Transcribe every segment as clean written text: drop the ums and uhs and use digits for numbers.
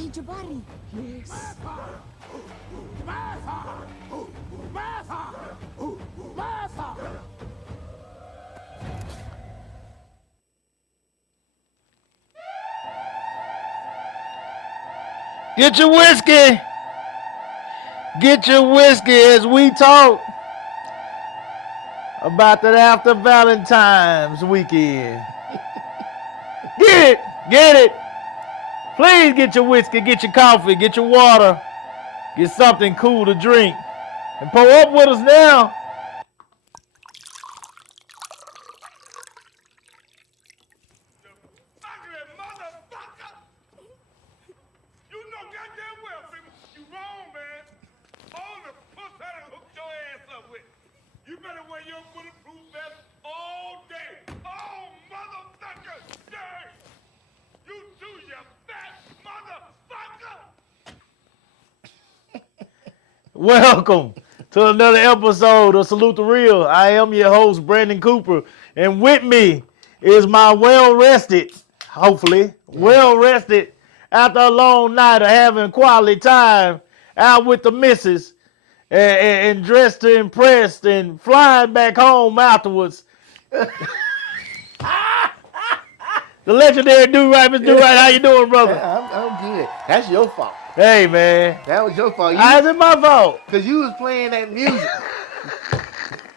Hey, Jabari. Yes. Get your whiskey. Get your whiskey as we talk about that after Valentine's weekend. Get it. Get it. Please get your whiskey, get your coffee, get your water, get something cool to drink. And pull up with us now. Welcome to another episode of Salute the Real. I am your host, Brandon Cooper, and with me is my well-rested, hopefully, well-rested after a long night of having quality time out with the missus and dressed to impress and flying back home afterwards. The legendary Do-Right, Mr. Do-Right, how you doing, brother? I'm good. That's your fault. Hey, man. That was your fault. How's it my fault? Because you was playing that music.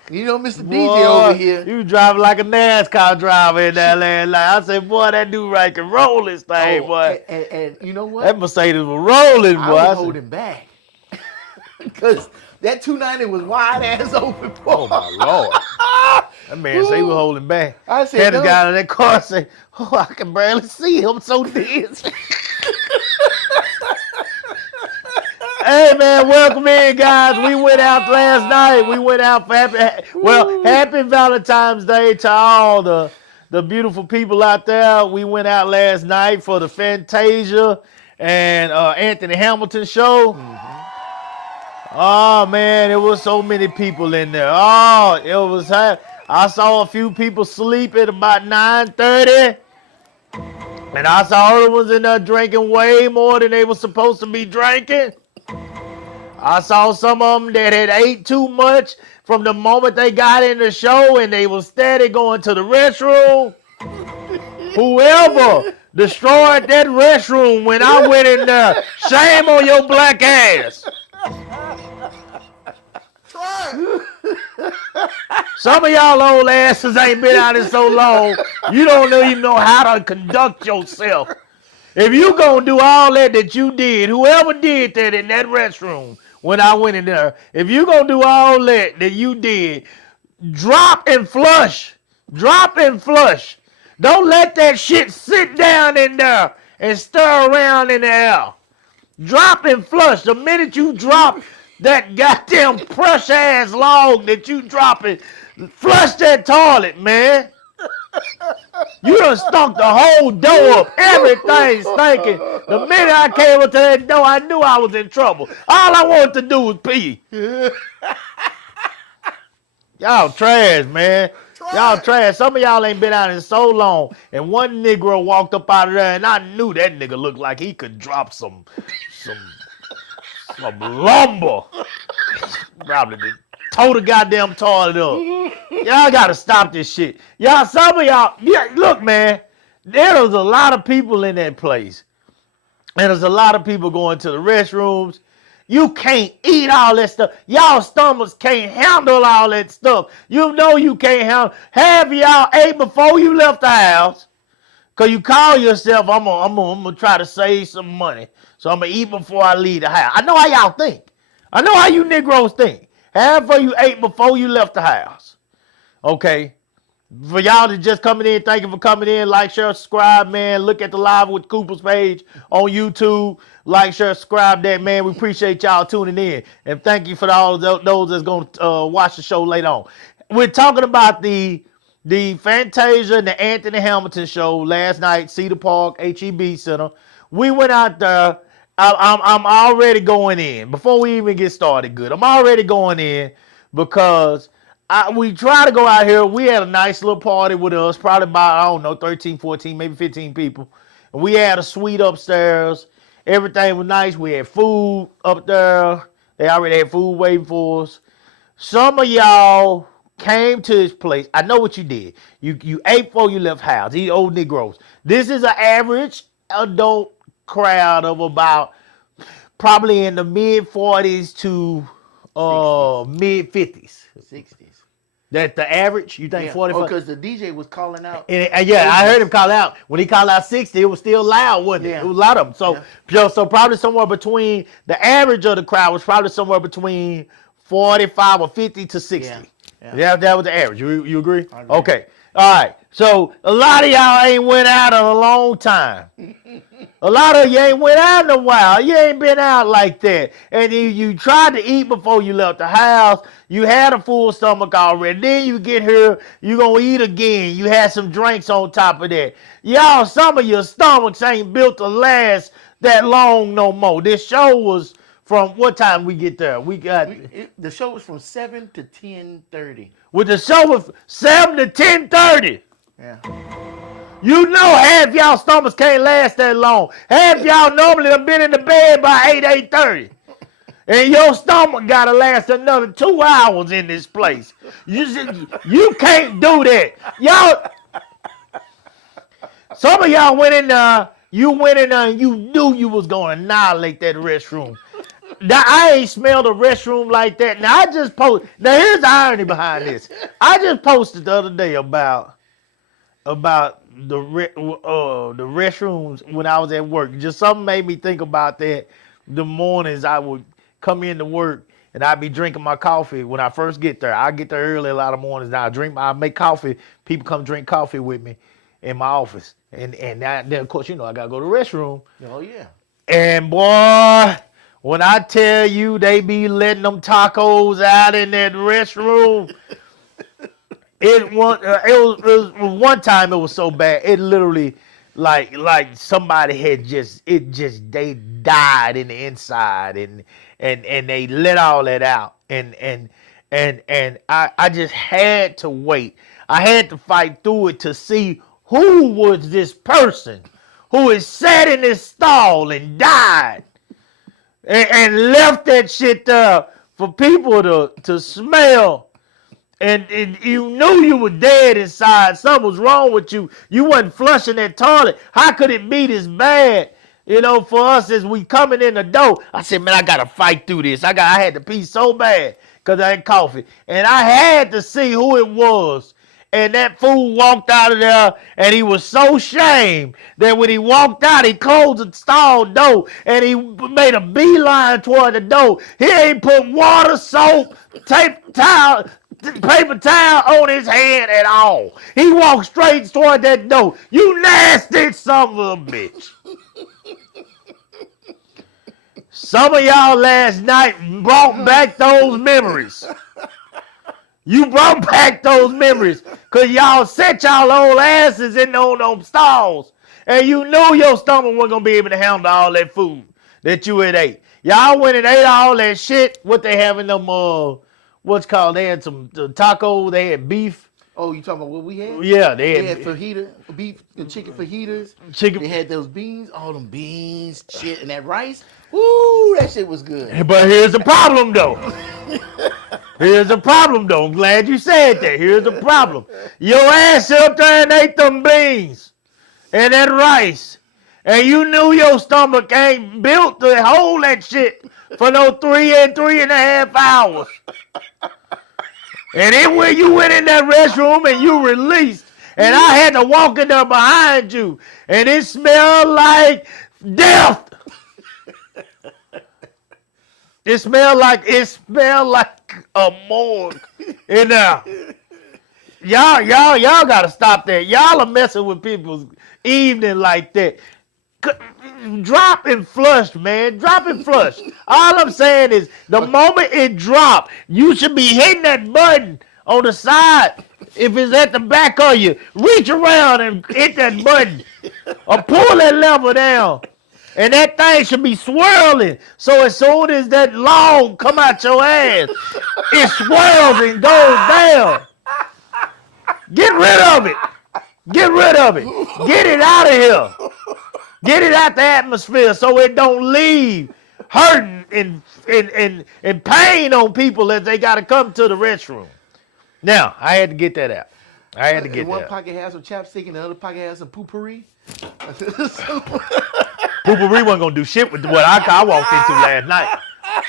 You know, Mr. Boy, DJ over here. You driving like a NASCAR driver in that last night. I said, boy, that dude right can roll this thing, boy. And you know what? That Mercedes was rolling, boy. I was holding back. Because that 290 was wide ass open. Oh, my Lord. That man said he was holding back. I said, Had the no. guy in that car say, oh, I can barely see him, so dizzy. Hey, man, welcome in, guys. We went out last night. We went out for happy Valentine's Day to all the beautiful people out there. We went out last night for the Fantasia and Anthony Hamilton show. Oh, man, it was so many people in there. Oh, it was I saw a few people sleep at about 9:30. And I saw other ones in there drinking way more than they were supposed to be drinking. I saw some of them that had ate too much from the moment they got in the show and they was steady going to the restroom. Whoever destroyed that restroom when I went in there, shame on your black ass. Some of y'all old asses ain't been out in so long, you don't even know how to conduct yourself. If you gonna do all that you did, whoever did that in that restroom when I went in there, if you gonna do all that you did, drop and flush. Drop and flush. Don't let that shit sit down in there and stir around in the air. Drop and flush. The minute you drop that goddamn pressure ass log that you dropping, flush that toilet, man. You done stunk the whole door up. Everything stinking. The minute I came up to that door, I knew I was in trouble. All I wanted to do was pee. Y'all trash, man. Y'all trash. Some of y'all ain't been out in so long. And one Negro walked up out of there, and I knew that nigga looked like he could drop some lumber. Probably did. Tore the goddamn toilet up. Y'all gotta stop this shit. Y'all, some of y'all, look, man, there was a lot of people in that place. And there's a lot of people going to the restrooms. You can't eat all that stuff. Y'all stomachs can't handle all that stuff. You know you can't handle. Have y'all ate before you left the house? Cause you call yourself, I'm gonna try to save some money. So I'm gonna eat before I leave the house. I know how y'all think. I know how you Negroes think. However you ate before you left the house. Okay. For y'all that just coming in, thank you for coming in. Like, share, subscribe, man. Look at the Live with Cooper's page on YouTube. Like, share, subscribe that, man. We appreciate y'all tuning in. And thank you for all those that's going to watch the show later on. We're talking about the Fantasia and the Anthony Hamilton show last night, Cedar Park, HEB Center. We went out there. I'm already going in. Before we even get started good, I'm already going in because we try to go out here. We had a nice little party with us, probably about, 13, 14, maybe 15 people. And we had a suite upstairs. Everything was nice. We had food up there. They already had food waiting for us. Some of y'all came to this place. I know what you did. You ate before you left house. These old Negroes. This is an average adult crowd of about probably in the mid 40s to 60s. mid 50s. 60s. That's the average. You think Yeah. 45? because the DJ was calling out. And yeah, I heard him call out. When he called out 60, it was still loud, wasn't it? Yeah. It was a lot of them. So probably somewhere between the average of the crowd was probably somewhere between 45 or 50 to 60. Yeah. That was the average. You agree? I agree. Okay. All right. So a lot of y'all ain't went out in a long time. A lot of you ain't went out in a while. You ain't been out like that. And you tried to eat before you left the house. You had a full stomach already. Then you get here, you going to eat again. You had some drinks on top of that. Y'all, some of your stomachs ain't built to last that long no more. This show was from what time we get there? The show was from 7 to 10:30. With the show was 7 to 10:30. Yeah. You know half y'all stomachs can't last that long. Half y'all normally have been in the bed by 8:30. And your stomach gotta last another 2 hours in this place. You can't do that. Y'all, some of y'all went in there, and you knew you was gonna annihilate that restroom. Now, I ain't smelled a restroom like that. Now, now here's the irony behind this. I just posted the other day about the restrooms when I was at work. Just something made me think about that. The mornings I would come into work and I'd be drinking my coffee when I first get there. I get there early a lot of mornings. Now I make coffee. People come drink coffee with me in my office. And then of course, I gotta go to the restroom. Oh yeah. And boy, when I tell you they be letting them tacos out in that restroom. It was one time it was so bad. It literally like somebody had they died in the inside and they let all that out. And I just had to wait. I had to fight through it to see who was this person who is sat in this stall and died and left that shit there for people to smell. And you knew you were dead inside. Something was wrong with you. You wasn't flushing that toilet. How could it be this bad? For us as we coming in the door. I said, man, I got to fight through this. I had to pee so bad because I had coffee. And I had to see who it was. And that fool walked out of there, and he was so ashamed that when he walked out, he closed the stall door, and he made a beeline toward the door. He ain't put water, soap, paper towel on his hand at all. He walked straight toward that door. You nasty son of a bitch. Some of y'all last night brought back those memories. You brought back those memories because y'all set y'all old asses in them stalls. And you knew your stomach wasn't going to be able to handle all that food that you had ate. Y'all went and ate all that shit. What they have in them, they had some tacos, they had beef. Oh, you talking about what we had? Yeah, they had fajita, beef and chicken fajitas. They had those beans, all them beans, shit, and that rice. Woo, that shit was good. But here's the problem, though. I'm glad you said that. Here's the problem. Your ass up there and ate them beans and that rice. And you knew your stomach ain't built to hold that shit for no 3.5 hours. And then when you went in that restroom and you released, and I had to walk in there behind you, and it smelled like death. It smelled like a morgue in there. Y'all gotta stop that. Y'all are messing with people's evening like that. Drop and flush, man. Drop and flush. All I'm saying is the moment it dropped, you should be hitting that button on the side. If it's at the back of you, reach around and hit that button or pull that lever down. And that thing should be swirling. So as soon as that log come out your ass, it swirls and goes down. Get rid of it. Get rid of it. Get it out of here. Get it out the atmosphere so it don't leave hurting and pain on people as they got to come to the restroom. Now, I had to get that out. I had to get in one that. pocket has some chapstick and the other pocket has some poopery. Poopery wasn't going to do shit with what I walked into last night.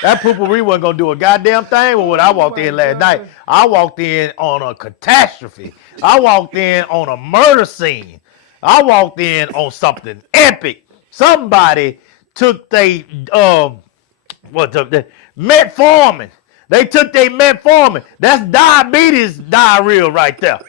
That poopery wasn't going to do a goddamn thing with what I walked in last night. I walked in on a catastrophe. I walked in on a murder scene. I walked in on something epic. Somebody took the metformin. They took their metformin. That's diabetes diarrhea right there.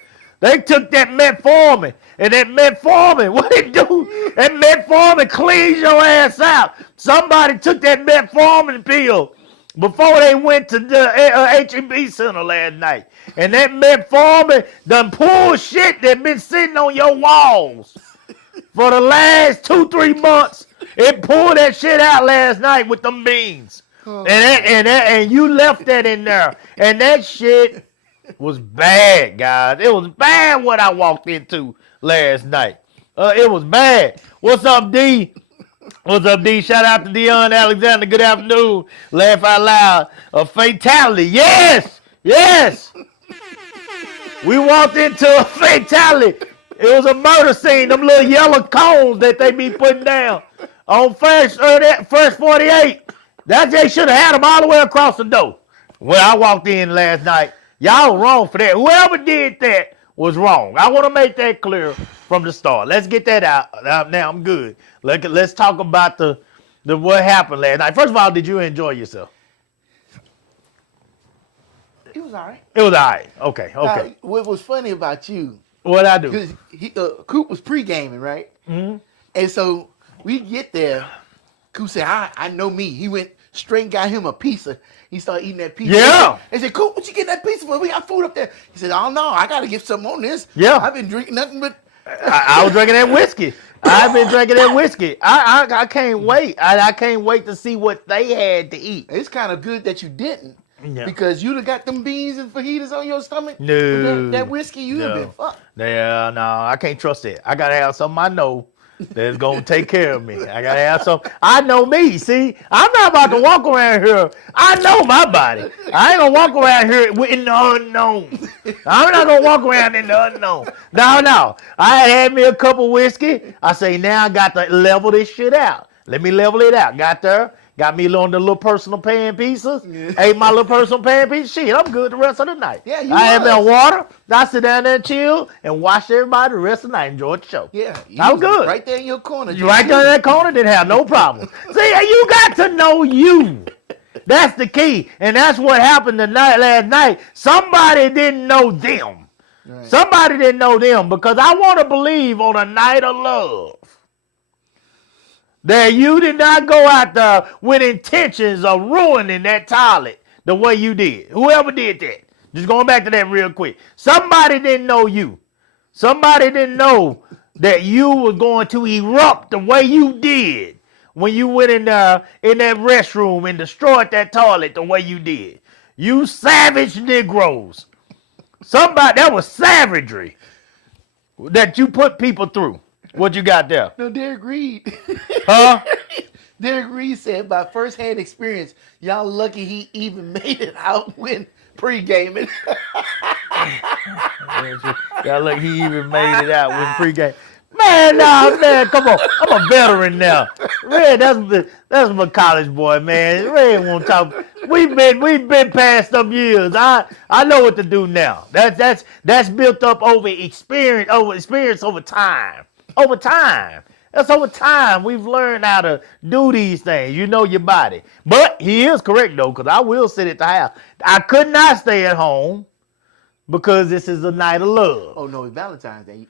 They took that metformin, and that metformin, what it do? That metformin cleans your ass out. Somebody took that metformin pill before they went to the H-E-B center last night. And that metformin done pulled shit that been sitting on your walls for the last 2-3 months. It pulled that shit out last night with them beans. And you left that in there. And that shit was bad, guys. It was bad what I walked into last night. It was bad. What's up, D? What's up, D? Shout out to Dion Alexander. Good afternoon. Laugh out loud. A fatality. Yes. Yes. We walked into a fatality. It was a murder scene. Them little yellow cones that they be putting down on first 48. That they should have had them all the way across the door. When I walked in last night, y'all wrong for that. Whoever did that was wrong. I want to make that clear from the start. Let's get that out. Now I'm good. Let's talk about the what happened last night. First of all, did you enjoy yourself? It was all right. It was all right. Okay. Now, what was funny about you? What'd I do? Because Coop was pre-gaming, right? Mm-hmm. And so we get there. Coop said, I know me. He went straight and got him a pizza. He started eating that pizza. Yeah. They said, Coop, what you getting that pizza for? We got food up there. He said, oh, no, I got to get something on this. Yeah. I've been drinking nothing but... I was drinking that whiskey. I've been drinking that whiskey. I can't wait. I can't wait to see what they had to eat. It's kind of good that you didn't. Yeah. Because you'd have got them beans and fajitas on your stomach. No. That whiskey, you'd have been fucked. Yeah, no, I can't trust that. I got to have something I know that's going to take care of me. I got to have something. I know me, see? I'm not about to walk around here. I know my body. I ain't going to walk around here in the unknown. I'm not going to walk around in the unknown. No. I had me a cup of whiskey. I say, now I got to level this shit out. Let me level it out. Got there. Got me on the little personal pan pieces. Yeah. Ate my little personal pan pieces. Shit, I'm good the rest of the night. Yeah, I had my water. I sit down there and chill and watch everybody the rest of the night. Enjoy the show. Yeah, I'm good. Right there in your corner. You right there in that corner, didn't have no problem. See, you got to know you. That's the key. And that's what happened last night. Somebody didn't know them. Right. Somebody didn't know them because I want to believe on a night of love that you did not go out there with intentions of ruining that toilet the way you did. Whoever did that. Just going back to that real quick. Somebody didn't know you. Somebody didn't know that you were going to erupt the way you did when you went in there in that restroom and destroyed that toilet the way you did. You savage Negroes. That was savagery that you put people through. What you got there? No, Derek Reed. Huh? Derek Reed said by first-hand experience, y'all lucky he even made it out when pre-gaming. Y'all lucky he even made it out when pre-game. Man, come on. I'm a veteran now. Red, that's my college boy, man. Red won't talk. We've been past some years. I know what to do now. That's built up over experience over time. Over time. That's over time. We've learned how to do these things. You know your body. But he is correct, though, because I will sit at the house. I could not stay at home because this is a night of love. Oh, no, it's Valentine's Day.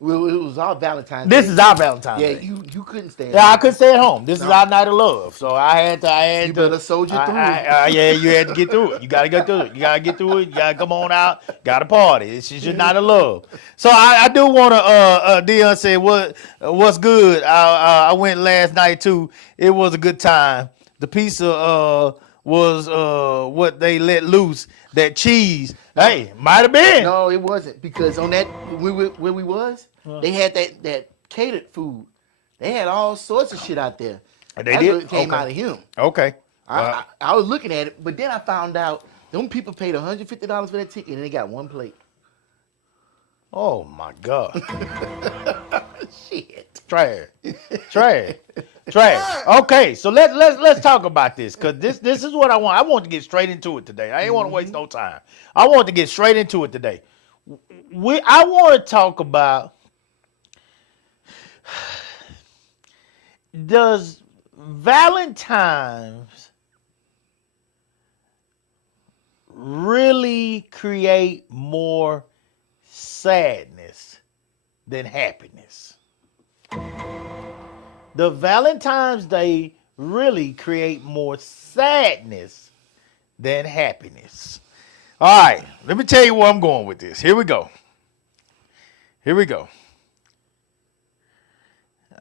Well, it was our Valentine's This Day. is our Valentine's Day. Yeah, you couldn't stay at home. I couldn't stay at home. This is our night of love. So I had to. You better soldier through it. Yeah, you had to get through it. You got to get through it. You got to get through it. You got to come on out. Got to party. It's just your night of love. So I do want to, Dion said, what's good? I went last night, too. It was a good time. The pizza was what they let loose. That cheese. Hey, might have been. No, it wasn't. Because on that, where we was, they had that catered food. They had all sorts of shit out there. And they That's did? what came Okay. out of him. Okay. I was looking at it, but then I found out them people paid $150 for that ticket and they got one plate. Oh my God. Shit. Trash. Okay, so let's talk about this, because this is what I want. I want to get straight into it today. I ain't want to waste no time. I want to get straight into it today. I want to talk about, does Valentine's really create more sadness than happiness? The Valentine's Day really create more sadness than happiness. All right, let me tell you where I'm going with this. Here we go.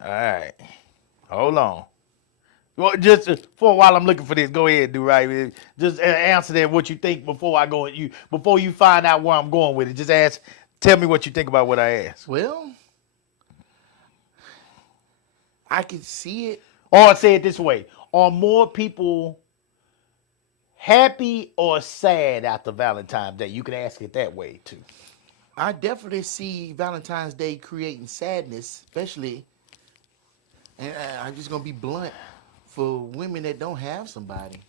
All right, hold on. Well, just for while I'm looking for this, go ahead, do right. Just answer that what you think before you find out where I'm going with it. Just tell me what you think about what I asked. Well, I can see it. Or say it this way: are more people happy or sad after Valentine's Day? You can ask it that way too. I definitely see Valentine's Day creating sadness, especially, and I'm just gonna be blunt, for women that don't have somebody.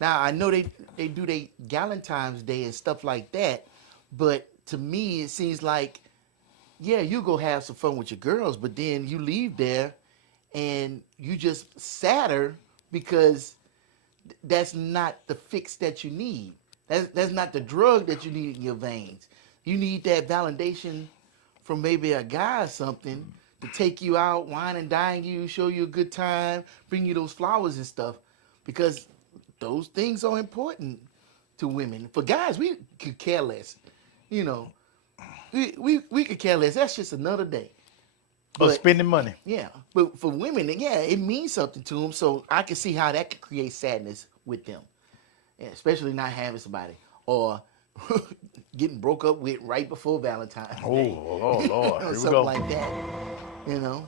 Now I know they do their Galentine's Day and stuff like that, but to me it seems like, yeah, you go have some fun with your girls, but then you leave there and you just sadder because that's not the fix that you need. That's not the drug that you need in your veins. You need that validation from maybe a guy or something to take you out, wine and dine you, show you a good time, bring you those flowers and stuff, because those things are important to women. For guys, we could care less. You know, we could care less. That's just another day. But spending money. Yeah, but for women, yeah, it means something to them. So I can see how that could create sadness with them, yeah, especially not having somebody or getting broke up with right before Valentine's Day. Oh Lord, here something we go. like that. You know,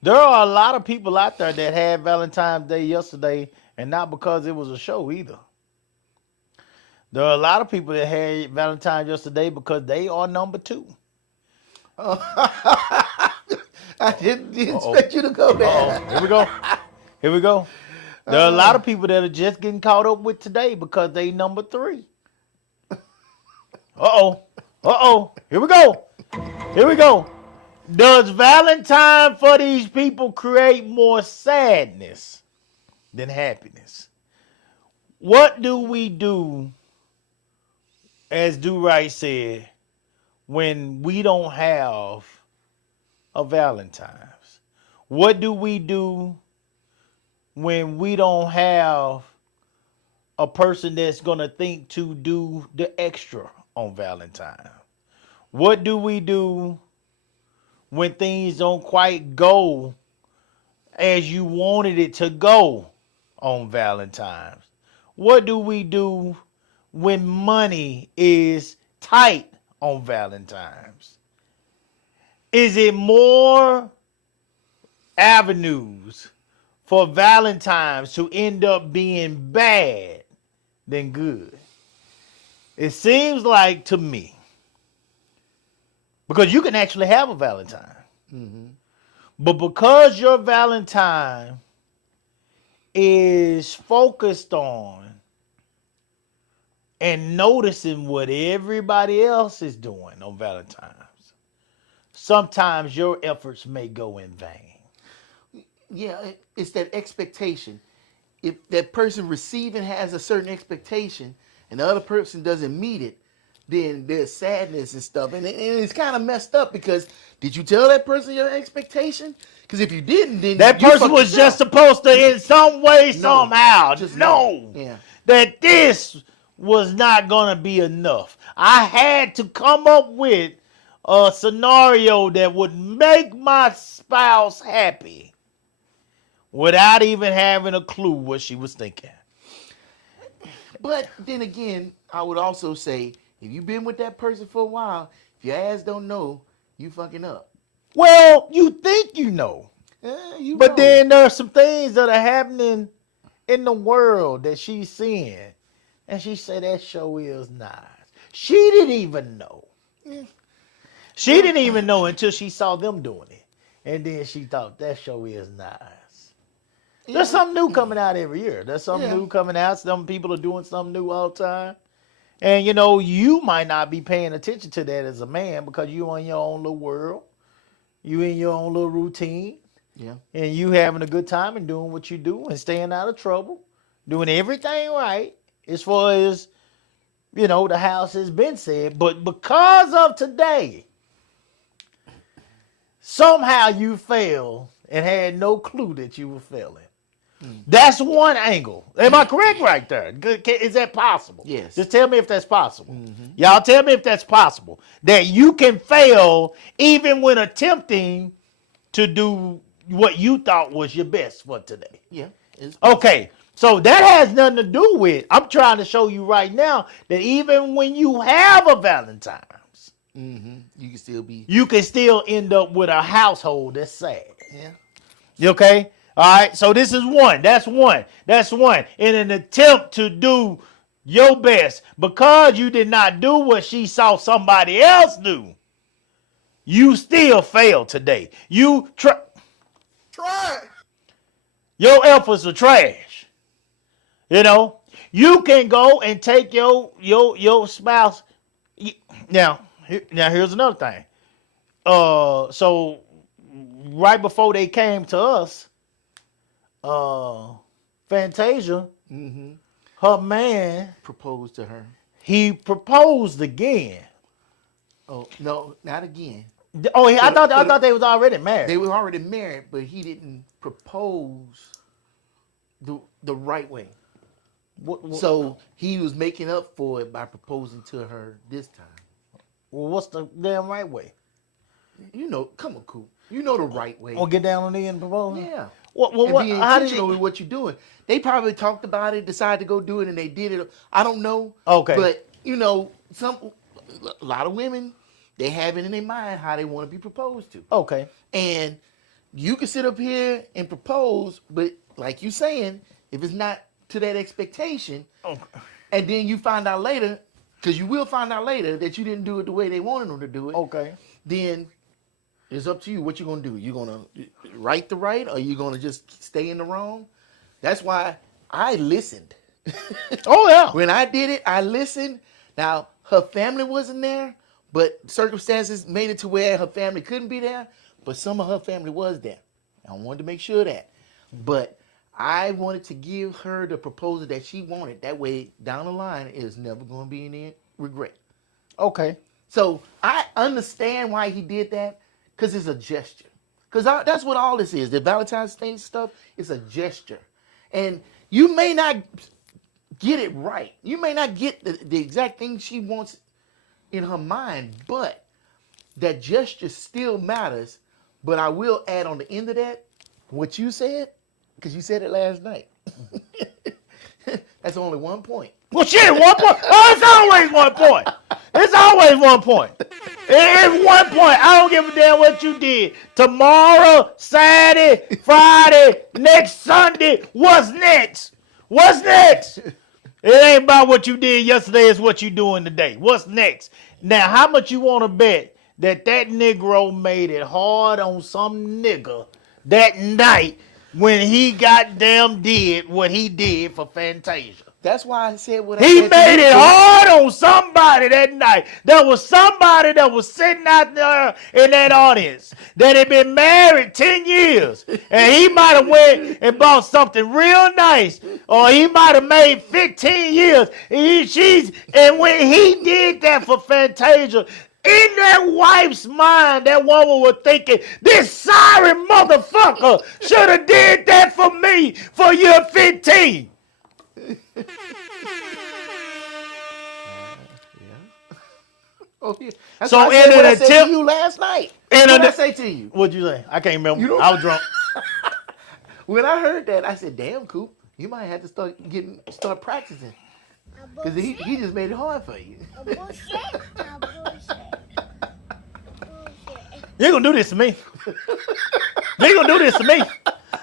there are a lot of people out there that had Valentine's Day yesterday, and not because it was a show either. There are a lot of people that had Valentine's yesterday because they are number 2. I didn't expect you to go there. Here we go. There are a lot of people that are just getting caught up with today because they number 3. Here we go. Does Valentine for these people create more sadness than happiness? What do we do, as Do Right said, when we don't have a Valentine's? What do we do when we don't have a person that's going to think to do the extra on Valentine's? What do we do when things don't quite go as you wanted it to go on Valentine's? What do we do when money is tight on Valentine's? Is it more avenues for Valentine's to end up being bad than good? It seems like to me, because you can actually have a Valentine, but because your Valentine is focused on and noticing what everybody else is doing on Valentine's, sometimes your efforts may go in vain. Yeah, it's that expectation. If that person receiving has a certain expectation and the other person doesn't meet it, then there's sadness and stuff. And it's kind of messed up because did you tell that person your expectation? Because if you didn't, then that person was just supposed to, in some way, somehow, know that this was not going to be enough. I had to come up with a scenario that would make my spouse happy without even having a clue what she was thinking. But then again, I would also say, if you've been with that person for a while, if your ass don't know, you fucking up. Well, you think you know. You But know. then there are some things that are happening in the world that she's seeing. And she said that show is nice. She didn't even know. Yeah. She didn't even know until she saw them doing it. And then she thought that show is nice. There's something new coming out every year. There's something new coming out. Some people are doing something new all the time. And you know, you might not be paying attention to that as a man because you in your own little world. You in your own little routine. Yeah. And you having a good time and doing what you do and staying out of trouble. Doing everything right as far as, you know, the house has been said. But because of today, somehow you failed and had no clue that you were failing. That's one angle. Am I correct right there? Is that possible? Yes. Just tell me if that's possible. Y'all tell me if that's possible. That you can fail even when attempting to do what you thought was your best for today. Yeah. Okay. So that has nothing to do with, I'm trying to show you right now that even when you have a Valentine's, You can still be. you can still end up with a household that's sad. Yeah. You okay? All right. So this is one. That's one. That's one. In an attempt to do your best, because you did not do what she saw somebody else do, you still failed today. You try. Your efforts are trash. You know, you can go and take your spouse. Now here's another thing. So right before they came to us, Fantasia, her man, Proposed to her. he proposed again. Oh no, not again. Oh, I thought they was already married. They were already married, but he didn't propose the right way. So he was making up for it by proposing to her this time. Well, what's the damn right way? You know, come on, Coop. You know the right way. Or get down on the end and propose? Yeah. What? And be How did intentional with what you're doing. They probably talked about it, decided to go do it, and they did it. I don't know. Okay. But you know, a lot of women, they have it in their mind how they want to be proposed to. Okay. And you can sit up here and propose, but like you saying, if it's not to that expectation, and then you find out later, because you will find out later that you didn't do it the way they wanted them to do it. Okay. Then it's up to you what you're gonna do. You're gonna right the right, or you're gonna just stay in the wrong. That's why I listened. Oh yeah. When I did it, I listened. Now her family wasn't there, but circumstances made it to where her family couldn't be there. But some of her family was there. I wanted to make sure of that. But I wanted to give her the proposal that she wanted. That way, down the line, it's never going to be any regret. Okay. So I understand why he did that, because it's a gesture. Because that's what all this is. The Valentine's Day stuff is a gesture. And you may not get it right. You may not get the exact thing she wants in her mind, but that gesture still matters. But I will add on the end of that what you said, because you said it last night. That's only 1 point. Well, shit, 1 point. Oh, it's always 1 point. It's always 1 point. It's 1 point. I don't give a damn what you did. Tomorrow, Saturday, Friday, next Sunday. What's next? What's next? It ain't about what you did yesterday. It's what you doing today. What's next? Now, how much you want to bet that Negro made it hard on some nigga that night when he goddamn did what he did for Fantasia? That's why I said what I He said. made it hard on somebody that night. There was somebody that was sitting out there in that audience that had been married 10 years. And he might have went and bought something real nice. Or he might have made 15 years. And when he did that for Fantasia, in that wife's mind, that woman was thinking, this sorry motherfucker should have did that for me for year 15. Oh, yeah. That's So what I said, in what an I said attempt- to you last night. in What an- did I say to you? What'd you say? I can't remember. You don't- I was drunk. When I heard that, I said, damn, Coop, you might have to start practicing. Because he just made it hard for you. Bullshit. Bullshit. You ain't gonna do this to me. You ain't gonna do this to me.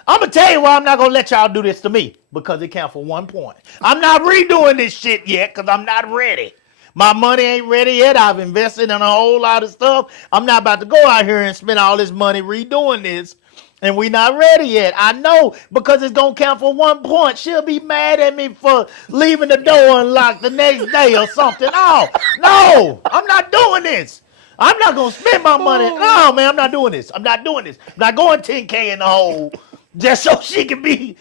I'm gonna tell you why I'm not gonna let y'all do this to me. Because it counts for 1 point. I'm not redoing this shit yet because I'm not ready. My money ain't ready yet. I've invested in a whole lot of stuff. I'm not about to go out here and spend all this money redoing this. And we not ready yet. I know because it's gonna count for 1 point. She'll be mad at me for leaving the door unlocked the next day or something. No, I'm not doing this. I'm not gonna spend my money. No, man, I'm not doing this. I'm not doing this. I'm not going 10K in the hole just so she can be.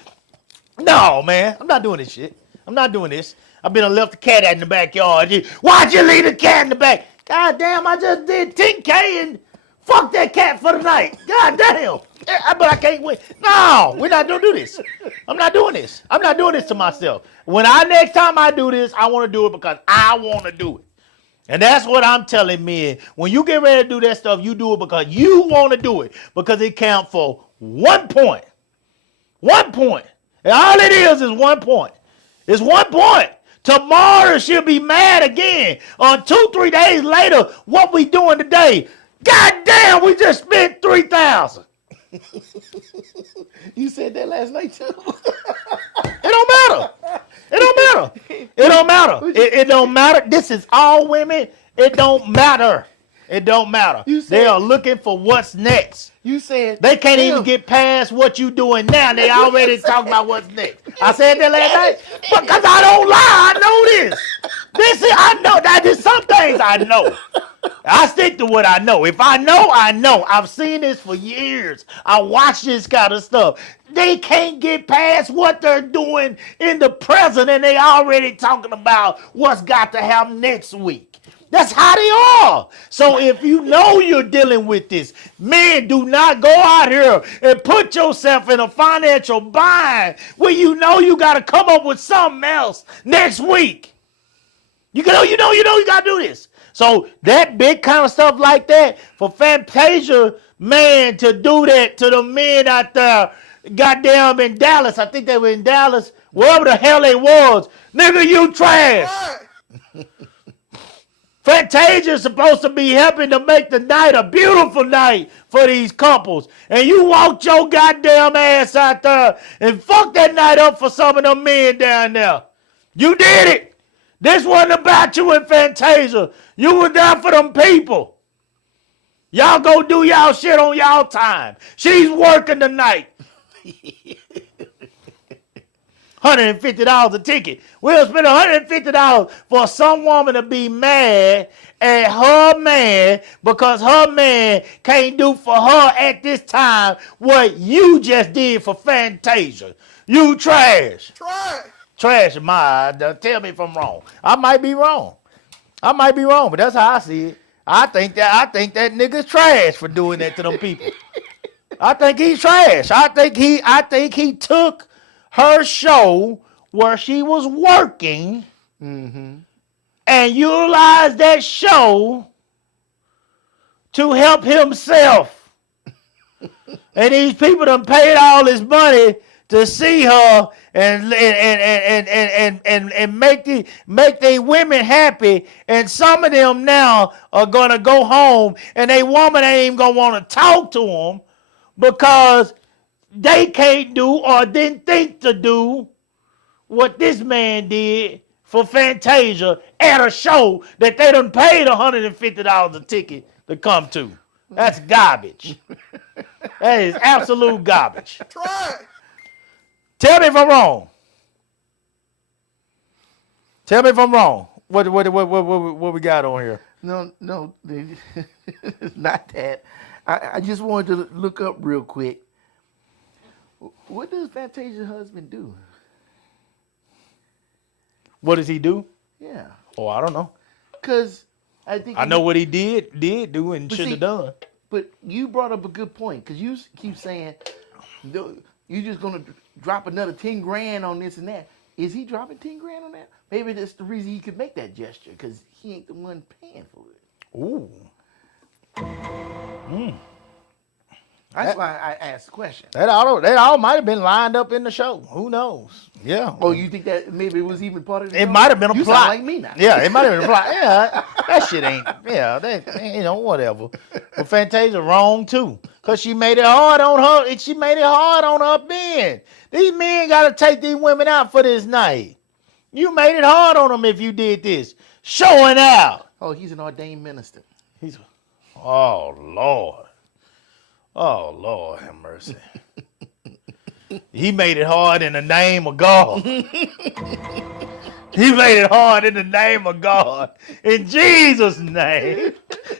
No, man, I'm not doing this shit. I'm not doing this. I've been and left the cat out in the backyard. Why'd you leave the cat in the back? God damn, I just did 10K and fuck that cat for the night. God damn. But I can't win. No, we're not gonna do this. I'm not doing this. I'm not doing this to myself. Next time I do this, I want to do it because I want to do it. And that's what I'm telling men. When you get ready to do that stuff, you do it because you want to do it. Because it counts for 1 point. 1 point. And all it is 1 point. It's 1 point. Tomorrow she'll be mad again. On 2-3 days later, what we doing today? God damn, we just spent $3,000. You said that last night too. It don't matter. It don't matter. It don't matter. It don't matter. This is all women. It don't matter. It don't matter. They are looking for what's next. You said they can't even get past what you doing now. They already talking about what's next. I said that last night because I don't lie. I know this. I know that. There's some things I know. I stick to what I know. If I know, I know. I've seen this for years. I watch this kind of stuff. They can't get past what they're doing in the present, and they already talking about what's got to happen next week. That's how they are. So if you know you're dealing with this, men, do not go out here and put yourself in a financial bind where you know you got to come up with something else next week. You got to do this. So that big kind of stuff like that, for Fantasia, man, to do that to the men out there, goddamn in Dallas, I think they were in Dallas, wherever the hell they was, nigga, you trash. Fantasia is supposed to be helping to make the night a beautiful night for these couples. And you walked your goddamn ass out there and fucked that night up for some of them men down there. You did it. This wasn't about you and Fantasia. You were there for them people. Y'all go do y'all shit on y'all time. She's working tonight. $150 a ticket. We'll spend $150 for some woman to be mad at her man because her man can't do for her at this time what you just did for Fantasia. You trash. Trash, tell me if I'm wrong. I might be wrong, but that's how I see it. I think that nigga's trash for doing that to them people. I think he's trash. I think he took her show where she was working and utilized that show to help himself. And these people done paid all this money to see her and make the women happy, and some of them now are gonna go home and they woman ain't even gonna want to talk to them because they can't do or didn't think to do what this man did for Fantasia at a show that they done paid $150 a ticket to come to. That's garbage. That is absolute garbage. Tell me if I'm wrong. Tell me if I'm wrong. What we got on here? No, not that. I just wanted to look up real quick. What does Fantasia's husband do? What does he do? Yeah. Oh, I don't know. Because I think I know what he did do and shouldn't have done. But you brought up a good point because you keep saying you're just gonna drop another 10 grand on this and that. Is he dropping 10 grand on that? Maybe that's the reason he could make that gesture because he ain't the one paying for it. Ooh. That's why I asked the question. That all might have been lined up in the show. Who knows? Yeah. Oh, you think that maybe it was even part of the It show? might have been a You plot. sound like me now. Yeah, it might have been a plot. Yeah, that shit ain't. Yeah, that whatever. But Fantasia wrong too, cause she made it hard on her. And she made it hard on her men. These men gotta take these women out for this night. You made it hard on them if you did this. Showing out. Oh, he's an ordained minister. He's. Oh Lord. Oh Lord, have mercy. He made it hard in the name of God. He made it hard in the name of God. In Jesus' name.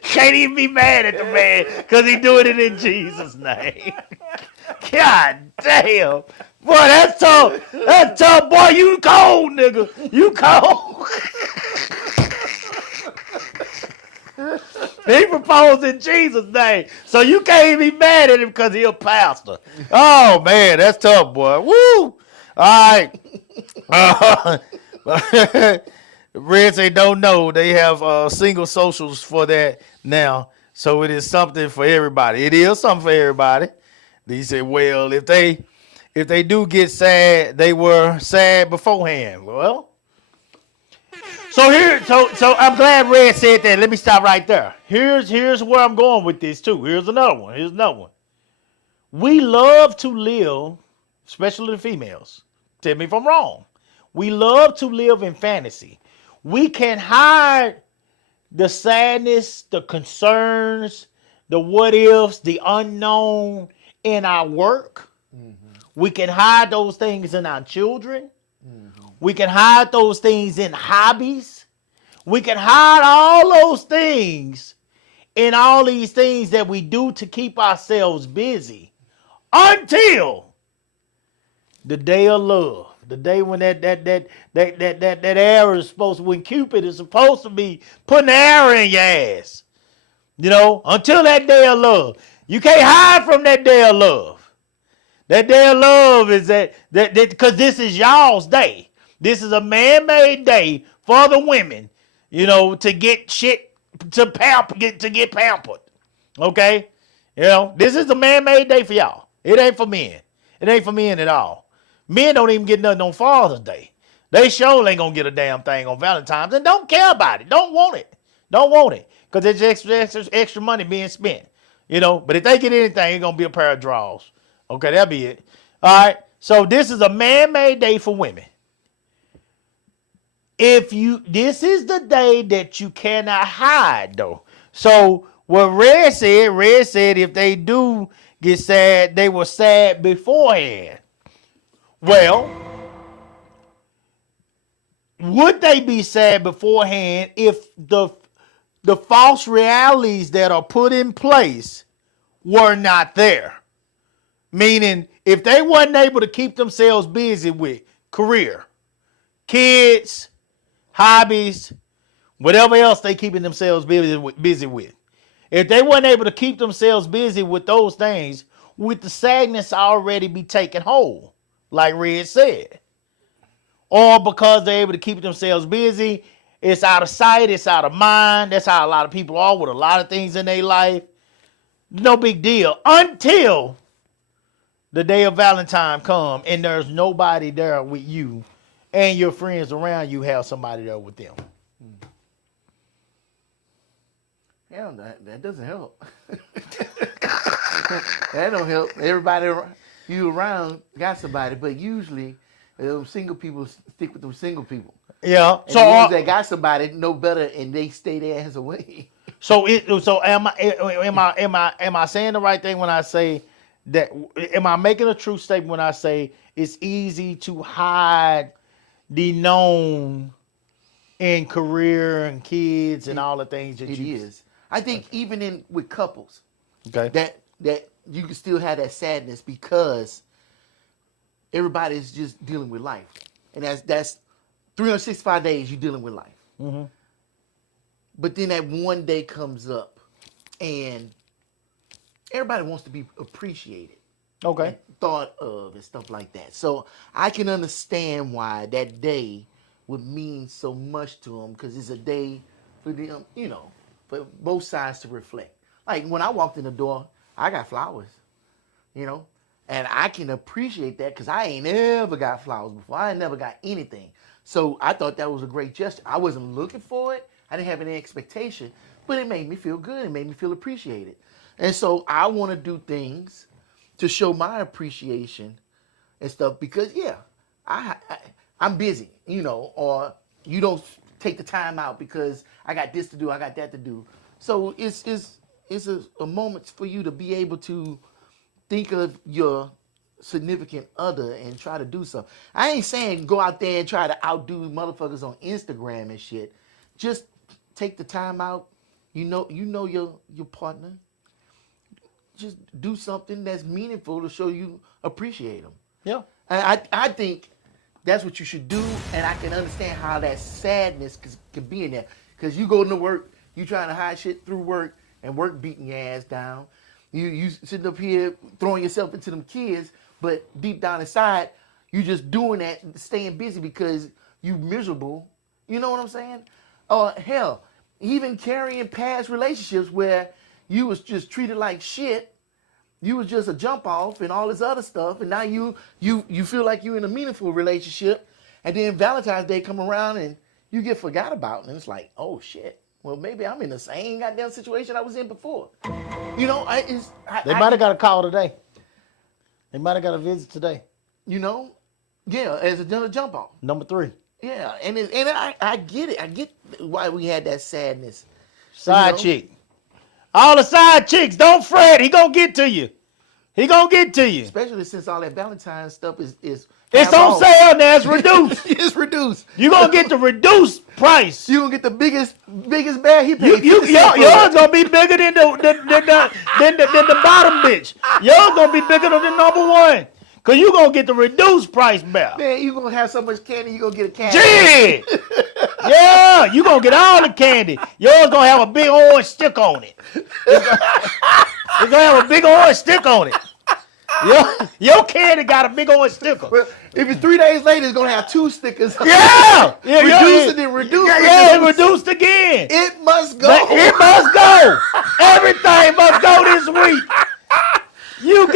Can't even be mad at the man because he doing it in Jesus' name. God damn. Boy, that's tough. That's tough, boy. You cold, nigga. You cold. He proposed in Jesus' name. So you can't be mad at him because he's a pastor. Oh, man, that's tough, boy. Woo! All right. Red say don't know. They have single socials for that now. So it is something for everybody. It is something for everybody. He said, well, if they do get sad, they were sad beforehand. Well, so I'm glad Red said that. Let me stop right there. Here's where I'm going with this too. Here's another one. We love to live, especially the females. Tell me if I'm wrong. We love to live in fantasy. We can hide the sadness, the concerns, the what ifs, the unknown in our work. Mm-hmm. We can hide those things in our children. Mm-hmm. We can hide those things in hobbies. We can hide all those things in all these things that we do to keep ourselves busy until the day of love. The day when that arrow is supposed to, when Cupid is supposed to be putting the arrow in your ass. You know, until that day of love. You can't hide from that day of love. That day of love is that because this is y'all's day. This is a man-made day for the women, you know, to get shit, to get pampered. Okay? You know, this is a man-made day for y'all. It ain't for men. It ain't for men at all. Men don't even get nothing on Father's Day. They sure ain't gonna get a damn thing on Valentine's and don't care about it. Don't want it. Don't want it. Because there's extra money being spent. You know, but if they get anything, it's gonna be a pair of drawers. Okay, that'll be it. All right. So this is a man-made day for women. This is the day that you cannot hide though. So what Red said if they do get sad, they were sad beforehand. Well, would they be sad beforehand if the false realities that are put in place were not there? Meaning, if they wasn't able to keep themselves busy with career, kids, hobbies, whatever else they keeping themselves busy with. If they wasn't able to keep themselves busy with those things, would the sadness already be taken hold? Like Red said. Or because they're able to keep themselves busy, it's out of sight, it's out of mind. That's how a lot of people are with a lot of things in their life. No big deal. Until the day of Valentine come and there's nobody there with you and your friends around you have somebody there with them. Yeah, that doesn't help. That don't help. Everybody you around got somebody, but usually single people stick with them single people. Yeah. And so the ones that got somebody know better, and they stay their ass away. So am I saying the right thing when I say that? Am I making a true statement when I say it's easy to hide the known in career and kids and all the things that you? It is. I think even with couples, okay, that you can still have that sadness because everybody's just dealing with life, and that's 365 days you're dealing with life. Mm-hmm. But then that one day comes up, and everybody wants to be appreciated, okay, thought of, and stuff like that. So I can understand why that day would mean so much to them, because it's a day for them, you know, for both sides to reflect. Like when I walked in the door, I got flowers. you know, and I can appreciate that because I ain't ever got flowers before. I ain't never got anything. So I thought that was a great gesture. I wasn't looking for it. I didn't have any expectation, but it made me feel good. It made me feel appreciated. And so I want to do things to show my appreciation and stuff because, yeah, I'm busy, you know, or you don't take the time out because I got this to do, I got that to do. So it's a moment for you to be able to think of your significant other and try to do something. I ain't saying go out there and try to outdo motherfuckers on Instagram and shit. Just take the time out. You know your partner. Just do something that's meaningful to show you appreciate them. Yeah. And I think that's what you should do, and I can understand how that sadness can be in there. Because you go into work, you trying to hide shit through work, and work beating your ass down. You sitting up here throwing yourself into them kids, but deep down inside, you just doing that, staying busy because you miserable. You know what I'm saying? Or hell, even carrying past relationships where you was just treated like shit. You was just a jump off and all this other stuff, and now you feel like you're in a meaningful relationship, and then Valentine's Day come around and you get forgot about, and it's like, oh shit. Well, maybe I'm in the same goddamn situation I was in before. You know, they might have got a call today. They might have got a visit today. You know, yeah, as a jump off. Number 3. Yeah, and I get it. I get why we had that sadness. Side chick. All the side chicks, don't fret. He gonna get to you. He gonna get to you. Especially since all that Valentine's stuff is it's on sale now. It's reduced. It's reduced. You gonna get the reduced price. You gonna get the biggest bag he paid. Yours gonna be bigger than the bottom bitch. Yours gonna be bigger than the number 1. Cause you gonna get the reduced price back. Man, you gonna have so much candy, you gonna get a candy. Gee! Yeah, you gonna get all the candy. Yours gonna have a big orange stick on it. It's gonna have a big orange stick on it. Your candy got a big orange sticker. Well, if it's 3 days later, it's gonna have 2 stickers. Yeah, reduced and then reduced. Yeah, reduced again. It must go. It must go. Everything must go this week. You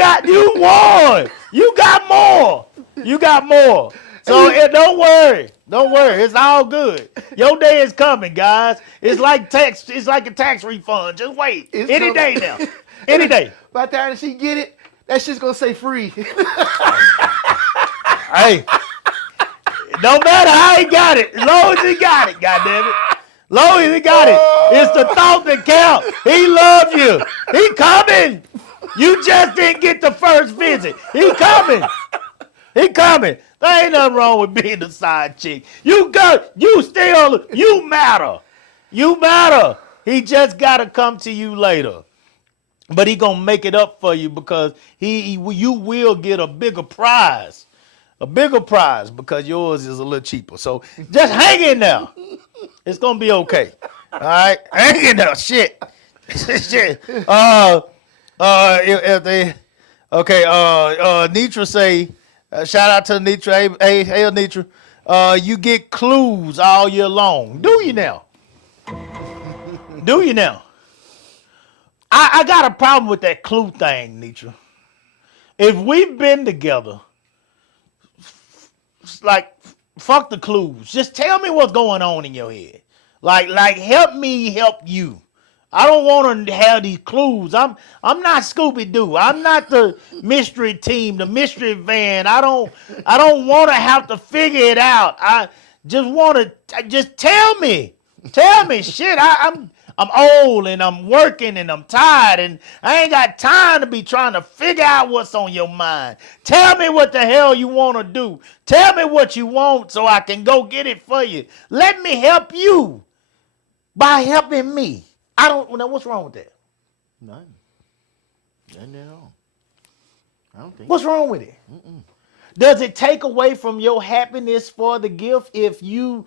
won. You got more. You got more. So don't worry. Don't worry. It's all good. Your day is coming, guys. It's like a tax refund. Just wait. Any day now. Any day. By the time she get it, that shit's gonna say free. Hey. No matter how he got it, as long as he got it, goddammit. Long as he got it. It's the thought that count. He loves you. He coming. You just didn't get the first visit. He coming. He coming. There ain't nothing wrong with being a side chick. You matter. You matter. He just got to come to you later. But he going to make it up for you because you will get a bigger prize. A bigger prize because yours is a little cheaper. So just hang in there. It's going to be okay. All right? Hang in there. Shit. Shit. Nitra say, shout out to Nitra. Hey, Nitra. You get clues all year long. Do you now? Do you now? I got a problem with that clue thing, Nitra. If we've been together, like, fuck the clues. Just tell me what's going on in your head. Like help me help you. I don't want to have these clues. I'm not Scooby-Doo. I'm not the mystery team, the mystery van. I don't want to have to figure it out. I just want to just tell me. Tell me. Shit, I'm old and I'm working and I'm tired and I ain't got time to be trying to figure out what's on your mind. Tell me what the hell you want to do. Tell me what you want so I can go get it for you. Let me help you by helping me. What's wrong with that? Nothing at all. I don't think. What's wrong with it? Does it take away from your happiness for the gift if you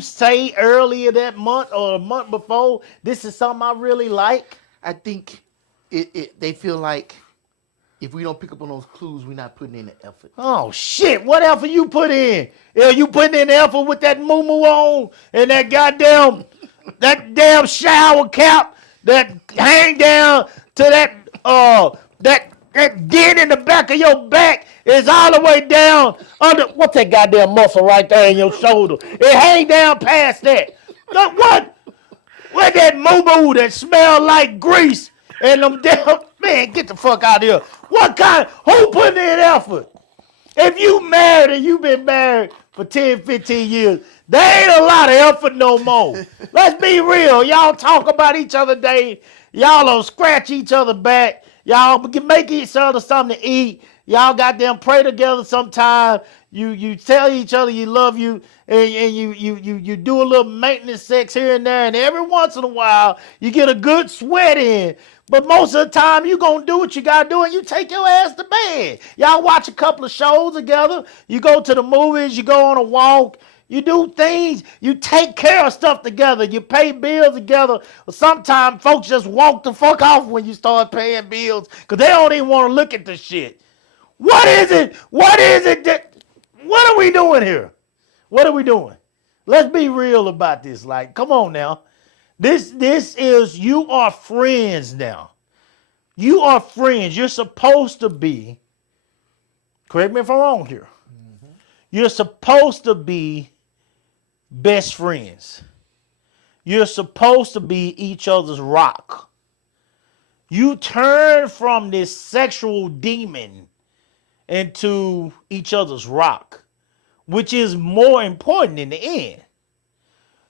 say earlier that month or a month before, this is something I really like? I think they feel like if we don't pick up on those clues, we're not putting in the effort. Oh shit! What effort you put in? You putting in effort with that moo-moo on and that damn shower cap that hang down to that That dent in the back of your back is all the way down under. What's that goddamn muscle right there in your shoulder? It hang down past that. Look what? What that moo that smell like grease and them damn man? Get the fuck out of here. What kind? Who putting in effort? If you married and you been married for 10, 15 years, there ain't a lot of effort no more. Let's be real. Y'all talk about each other day. Y'all don't scratch each other back. Y'all make each other something to eat. Y'all goddamn pray together sometime. You tell each other you love you, and you do a little maintenance sex here and there, and every once in a while you get a good sweat in. But most of the time you gonna do what you gotta do, and you take your ass to bed. Y'all watch a couple of shows together. You go to the movies. You go on a walk. You do things. You take care of stuff together. You pay bills together. Sometimes folks just walk the fuck off when you start paying bills because they don't even want to look at the shit. What is it? What is it that? What are we doing here? What are we doing? Let's be real about this. Like, come on now. This is, you are friends now. You are friends. You're supposed to be, correct me if I'm wrong here. Mm-hmm. You're supposed to be best friends. You're supposed to be each other's rock. You turn from this sexual demon into each other's rock, which is more important in the end.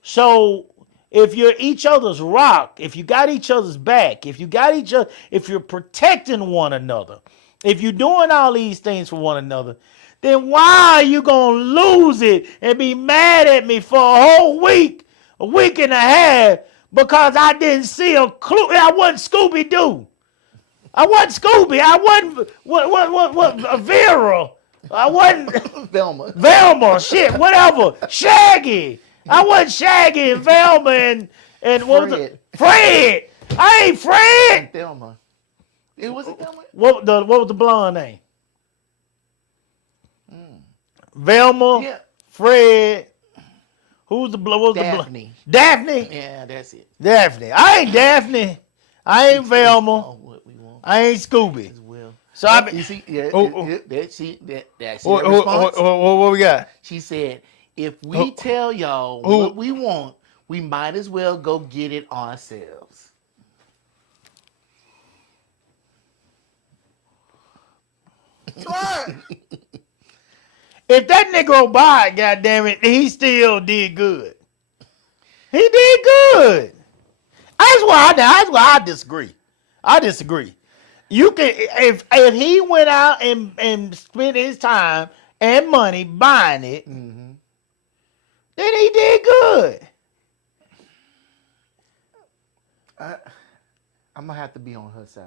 So if you're each other's rock, if you got each other's back, if you're protecting one another, if you're doing all these things for one another, then why are you going to lose it and be mad at me for a whole week, a week and a half, because I didn't see a clue? I wasn't Scooby-Doo. I wasn't Scooby. I wasn't what Vera. I wasn't Velma. Shit, whatever. Shaggy. I wasn't Shaggy and Velma and what was it? Fred. I ain't Fred. Thelma. It was a Thelma. What was the blonde name? Velma. Yeah. Fred. Who's the blonde? Daphne. Daphne. Yeah, that's it. Daphne. I ain't Daphne. I ain't Velma. I ain't Scooby. Well. So I mean, you see, that's what we got? She said, if we tell y'all what we want, we might as well go get it ourselves. If that nigga buy it, goddammit, he still did good. He did good. That's why I disagree. I disagree. You can, if he went out and spent his time and money buying it, then he did good. I'm gonna have to be on her side.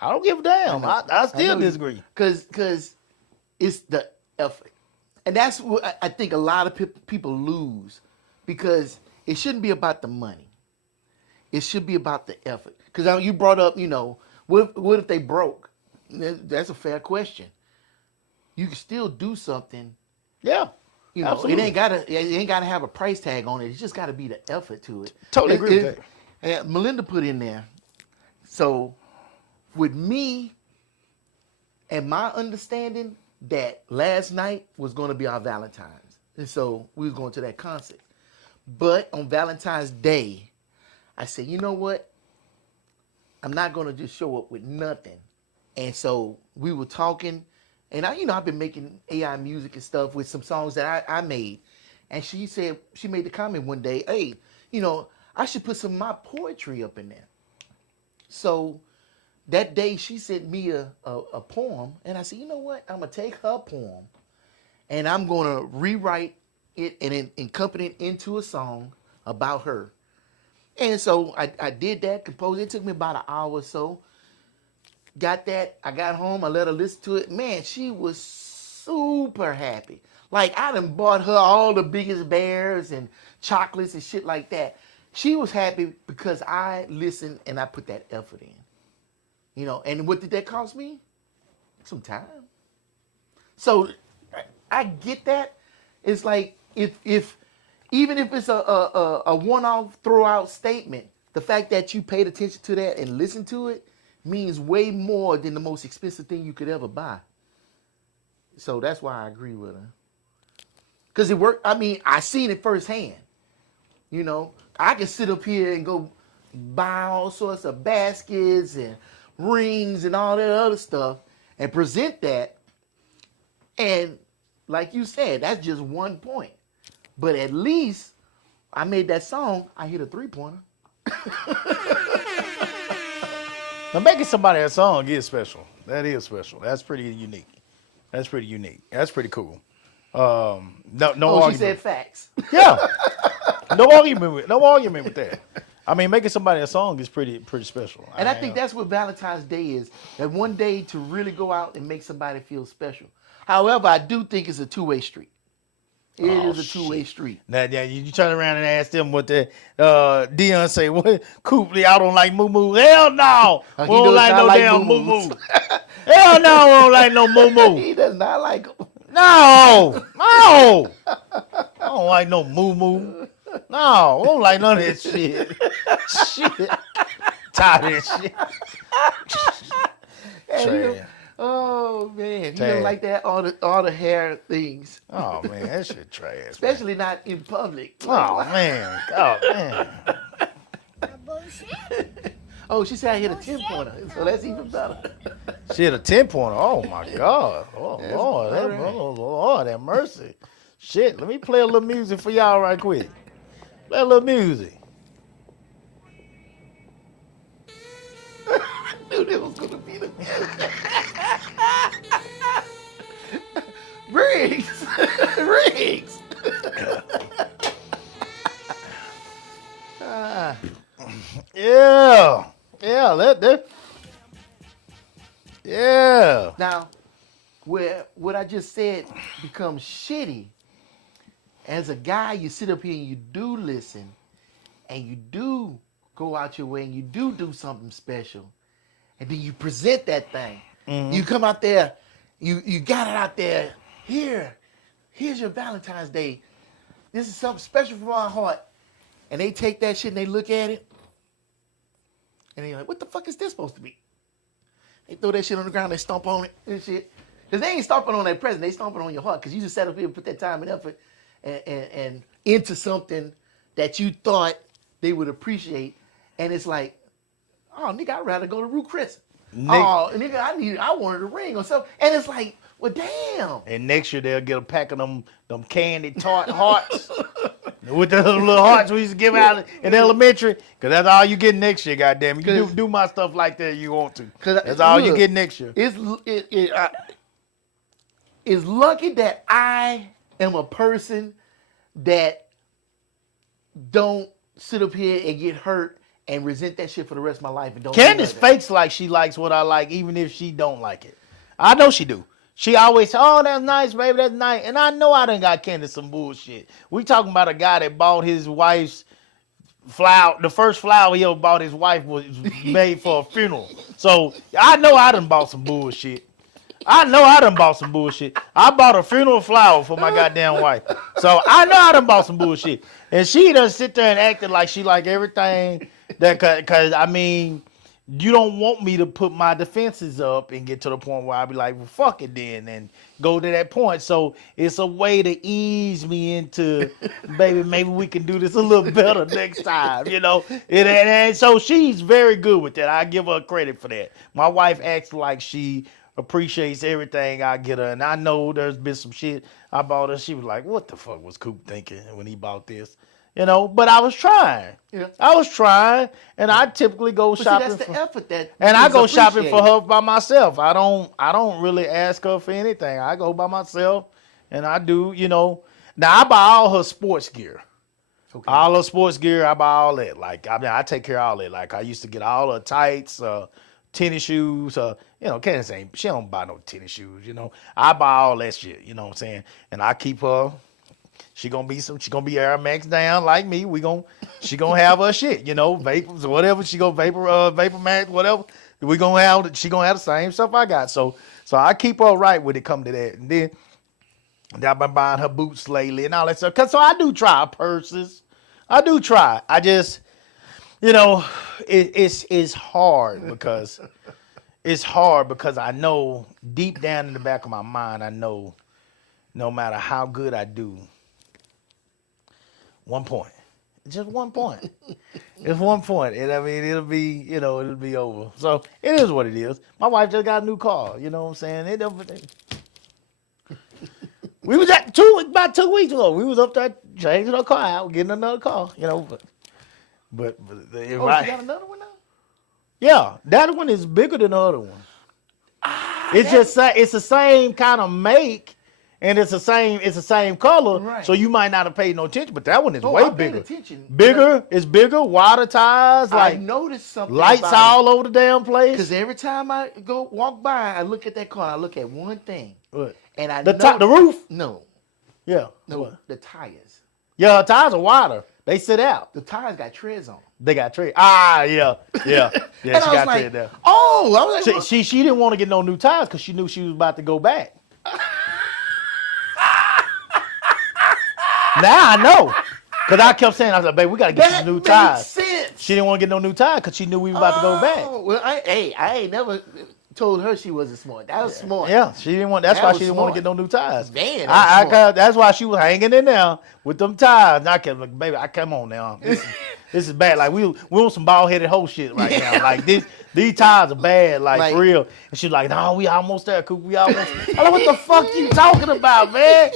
I don't give a damn. I still disagree. Cause it's the effort, and that's what I think a lot of people lose, because it shouldn't be about the money. It should be about the effort. Because you brought up, what if they broke? That's a fair question. You can still do something. Yeah. Absolutely. It ain't gotta have a price tag on it. It's just gotta be the effort to it. Totally agree with that. And Melinda put in there. So with me and my understanding that last night was gonna be our Valentine's. And so we was going to that concert. But on Valentine's Day, I said, you know what? I'm not gonna just show up with nothing. And so we were talking, and I've been making AI music and stuff with some songs that I made. And she said, she made the comment one day, hey, I should put some of my poetry up in there. So that day she sent me a poem, and I said, you know what? I'm gonna take her poem and I'm gonna rewrite it and accompany it into a song about her. And so I did that, composed it. It took me about an hour or so. Got that. I got home. I let her listen to it. Man, she was super happy. Like, I done bought her all the biggest bears and chocolates and shit like that. She was happy because I listened and I put that effort in. And what did that cost me? Some time. So I get that. It's like, if even if it's a one-off throw-out statement, the fact that you paid attention to that and listened to it, means way more than the most expensive thing you could ever buy. So that's why I agree with her. Because it worked. I mean, I seen it firsthand. You know, I can sit up here and go buy all sorts of baskets and rings and all that other stuff and present that. And like you said, that's just one point. But at least I made that song, I hit a 3-pointer. Now making somebody a song is special. That is special. That's pretty unique. That's pretty unique. That's pretty cool. No Oh, argument. she said facts. Yeah. No argument with that. I mean, making somebody a song is pretty special. And I think that's what Valentine's Day is. That one day to really go out and make somebody feel special. However, I do think it's a two-way street. It is a two-way street. Now, yeah, you turn around and ask them what the Dion say. What, Coop, y'all don't like moo-moo? Hell no. We don't like no damn moo-moo. Hell no, we don't like no moo-moo. He does not like them. No. I don't like no moo-moo. No, I don't like none of that shit. Shit. Tired of that shit. Trash. Oh man, he Trash. don't like that all the hair things. Oh man, that shit trash. Especially not in public. Oh man. Oh man. Oh, she said I hit a 10-pointer, so that's even better. She hit a 10-pointer. Oh my God. Oh That's Lord. all right. Oh Lord, have mercy. Shit. Let me play a little music for y'all right quick. Play a little music. I knew that was gonna be the Riggs. Riggs. Yeah. Yeah, that. Yeah. Now, where what I just said becomes shitty. As a guy, you sit up here and you do listen, and you do go out your way and you do something special, and then you present that thing. Mm-hmm. You come out there, you got it out there. Here's your Valentine's Day. This is something special from our heart. And they take that shit and they look at it, and they're like, "What the fuck is this supposed to be?" They throw that shit on the ground, they stomp on it and shit. Because they ain't stomping on that present, they stomping on your heart. Because you just sat up here and put that time and effort and into something that you thought they would appreciate. And it's like, oh, nigga, I'd rather go to Ruth Chris. Oh, nigga, I wanted a ring or something. And it's like, well, damn. And next year they'll get a pack of them candy tart hearts. With the little hearts we used to give out in elementary. Because that's all you get next year, goddamn. You can do my stuff like that if you want to. That's all you get next year. It's lucky that I am a person that don't sit up here and get hurt and resent that shit for the rest of my life. And don't. Candace fakes like she likes what I like, even if she don't like it. I know she do. She always say, "Oh, that's nice, baby, that's nice." And I know I done got Candace some bullshit. We talking about a guy that bought his wife's flower. The first flower he ever bought his wife was made for a funeral. So I know I done bought some bullshit. I bought a funeral flower for my goddamn wife. So I know I done bought some bullshit. And she done sit there and acted like she like everything. Because, I mean, you don't want me to put my defenses up and get to the point where I be like, well, fuck it then, and go to that point. So it's a way to ease me into, baby, maybe we can do this a little better next time, you know? And so she's very good with that. I give her credit for that. My wife acts like she appreciates everything I get her. And I know there's been some shit I bought her. She was like, what the fuck was Coop thinking when he bought this? You know, but I was trying. Yeah. I was trying, and I typically go shopping. See, that's the effort that. And I go is shopping for appreciated. her by myself. I don't really ask her for anything. I go by myself, and I do. You know, now I buy all her sports gear. Okay. All her sports gear, I buy all that. Like I take care of all that. Like I used to get all her tights, tennis shoes. You know, Candace she don't buy no tennis shoes. You know, I buy all that shit. You know what I'm saying? And I keep her. She gonna be Air Max down like me. She gonna have her shit, you know, vapors or whatever. She gonna Vapor Max, whatever. She gonna have the same stuff I got. So I keep her right when it come to that. And then I've been buying her boots lately and all that stuff. So I do try purses. I do try. You know, it's hard because I know deep down in the back of my mind, I know no matter how good I do, 1 point, just 1 point. It's 1 point, and I mean it'll be over. So it is what it is. My wife just got a new car. You know what I'm saying? We was at about 2 weeks ago. We was up there changing her car out, getting another car. You know, but Oh, right. she got another one now? Yeah, that one is bigger than the other one. It's the same kind of make, and it's the same color. Right. So you might not have paid no attention, but that one is Oh, way I paid bigger. attention. Bigger, it's bigger. Water tires, I like noticed something. lights about all over the damn place. Because every time I walk by, I look at that car. I look at one thing, What? and I The roof. No, Yeah. no, What? the tires. Yeah, her tires are wider. They sit out. The tires got treads on. They got tread. Yeah. Yeah, And she I was got like, tread there. oh, I was like, She didn't want to get no new tires because she knew she was about to go back. Now I know. Because I kept saying, I was like, babe, we got to get that some new makes tires. sense. She didn't want to get no new tires because she knew we were about to go back. Oh, well, I ain't never told her she wasn't smart. That was smart. Yeah, she didn't want. That's That why was she didn't want to smart. get no new tires. Man, I that's that's why she was hanging in there with them tires. And I kept like, baby, I come on now. This is bad. Like we on some bald headed hoe shit right now. Like these tires are bad. Like for real. And she's like, no, we almost there, Coop. We almost. I'm like, what the fuck you talking about, man?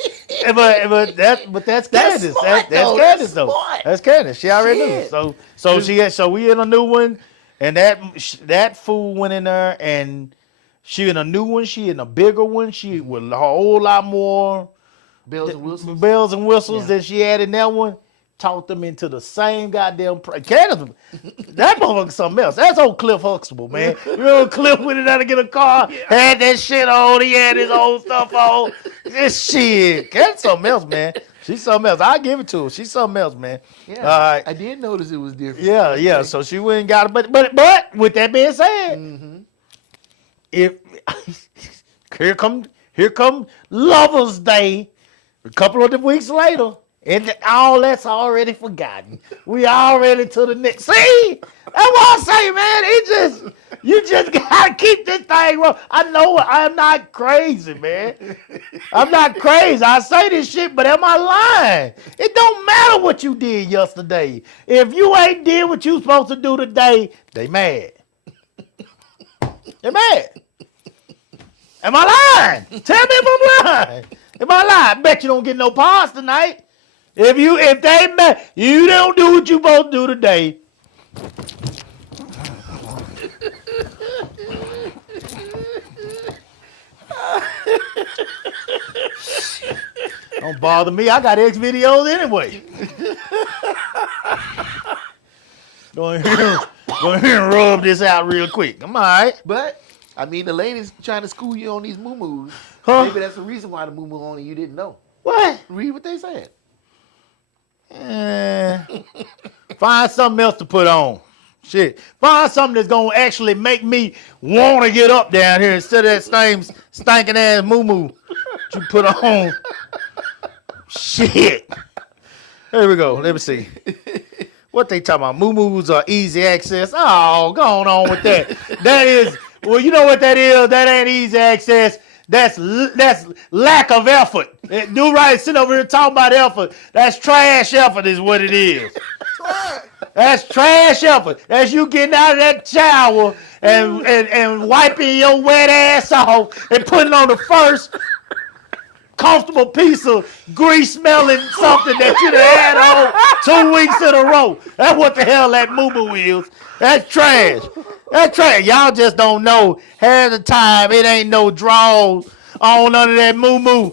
But that's Candace. smart, That's though. Candace That's though. smart. That's Candace. She already Shit. knew. So we in a new one, and that fool went in there and. She in a new one. She in a bigger one. She with a whole lot more Bells and whistles. bells and whistles Yeah. than she had in that one. Taught them into the same goddamn Candace. That motherfucker something else. That's old Cliff Huxtable, man. You know Cliff went in there to get a car, had that shit on. He had his old stuff on. This shit. That's something else, man. She's something else. I give it to her. She's something else, man. Yeah, All right. I did notice it was different. Yeah. So she went and got it. But with that being said, if here come Lovers Day, a couple of the weeks later, and all that's already forgotten. We already to the next. See, that's what I say, man. You just gotta keep this thing rolling. I know I'm not crazy, man. I'm not crazy. I say this shit, but am I lying? It don't matter what you did yesterday. If you ain't did what you supposed to do today, they mad. They're mad. Am I lying? Tell me if I'm lying. Am I lying? Bet you don't get no pause tonight. If they mad, you don't do what you supposed to do today. Don't bother me. I got X videos anyway. Go ahead and rub this out real quick. I'm all right. But I mean, the ladies trying to school you on these moo-moos. Huh? Maybe that's the reason why the moo-moo on and you didn't know. What? Read what they said. Find something else to put on. Shit. Find something that's going to actually make me want to get up down here instead of that same stinking ass moo-moo you put on. Shit. Here we go. Let me see. What they talking about? Moo-moos are easy access. Oh, go on with that. That is, well, you know what that is? That ain't easy access. That's lack of effort. Do right, sit over here talking about effort. That's trash effort is what it is. That's trash effort. That's you getting out of that shower and wiping your wet ass off and putting on the first comfortable piece of grease smelling something that you done had on 2 weeks in a row. That's what the hell that moo-moo is. That's trash. That's trash. Y'all just don't know. Half the time, it ain't no draws on none of that moo-moo.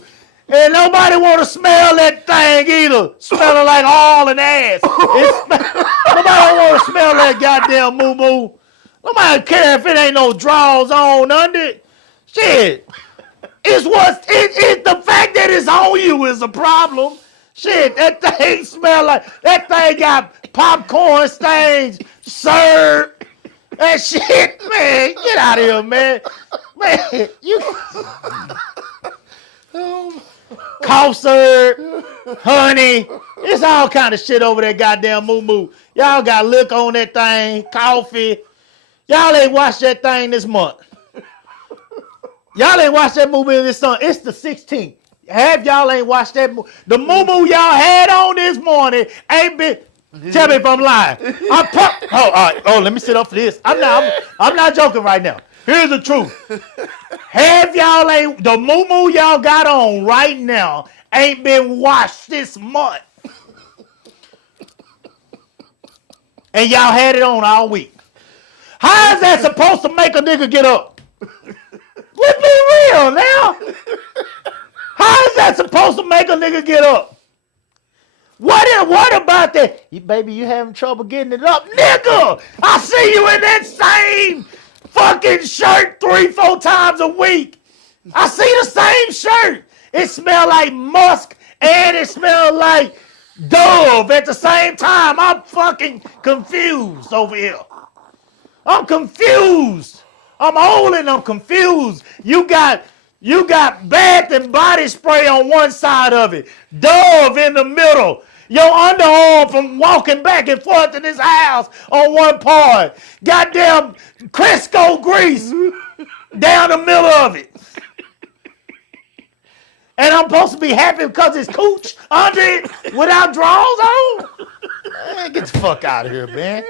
And nobody want to smell that thing either. Smelling like all an ass. Nobody want to smell that goddamn moo-moo. Nobody care if it ain't no draws on under it. Shit. It's the fact that it's on you is a problem. Shit, that thing smell like, that thing got popcorn stains, syrup, that shit, man. Get out of here, man. Man, you cough syrup, honey, It's all kind of shit over that goddamn moo. Y'all got liquor on that thing, coffee. Y'all ain't watched that thing this month. Y'all ain't watched that movie this month. It's the 16th. Half y'all ain't watched that movie. The moo y'all had on this morning ain't been. Tell me if I'm lying. All right. Oh, let me sit up for this. I'm not joking right now. Here's the truth. Half y'all ain't the moo y'all got on right now ain't been washed this month. And y'all had it on all week. How is that supposed to make a nigga get up? Let's be real now. How is that supposed to make a nigga get up? What about that? Baby, you having trouble getting it up? Nigga, I see you in that same fucking shirt 3-4 times a week. I see the same shirt. It smell like musk and it smell like Dove at the same time. I'm fucking confused over here. I'm confused. I'm old and I'm confused. You got Bath and Body Spray on one side of it, Dove in the middle. Your underarm from walking back and forth in this house on one part. Goddamn Crisco grease down the middle of it. And I'm supposed to be happy because it's cooch under it without drawers on? Man, get the fuck out of here, man.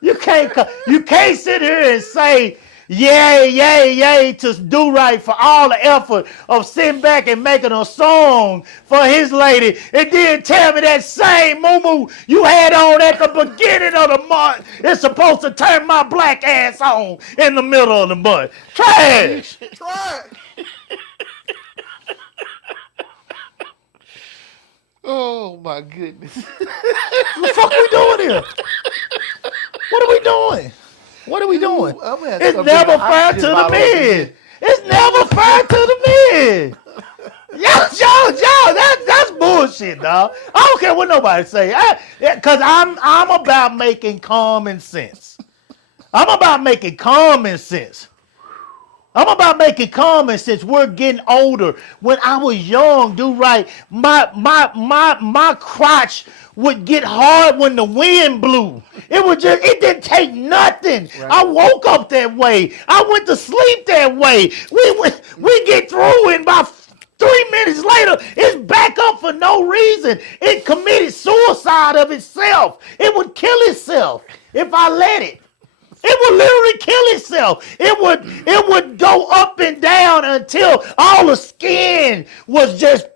You can't sit here and say, yay to Do Right for all the effort of sitting back and making a song for his lady, and then tell me that same moo you had on at the beginning of the month is supposed to turn my black ass on in the middle of the month. Trash. Try it. Oh my goodness. What the fuck we doing here? What are we doing? What are we doing? It's never fair to the men. It's never fair to the men. Yo, that's bullshit, dog. I don't care what nobody say. Cause I'm about making common sense. I'm about making common sense. We're getting older. When I was young, Do Right, my crotch would get hard when the wind blew. It didn't take nothing. Right. I woke up that way. I went to sleep that way. We get through and about 3 minutes later, it's back up for no reason. It committed suicide of itself. It would kill itself if I let it. It would literally kill itself. It would go up and down until all the skin was just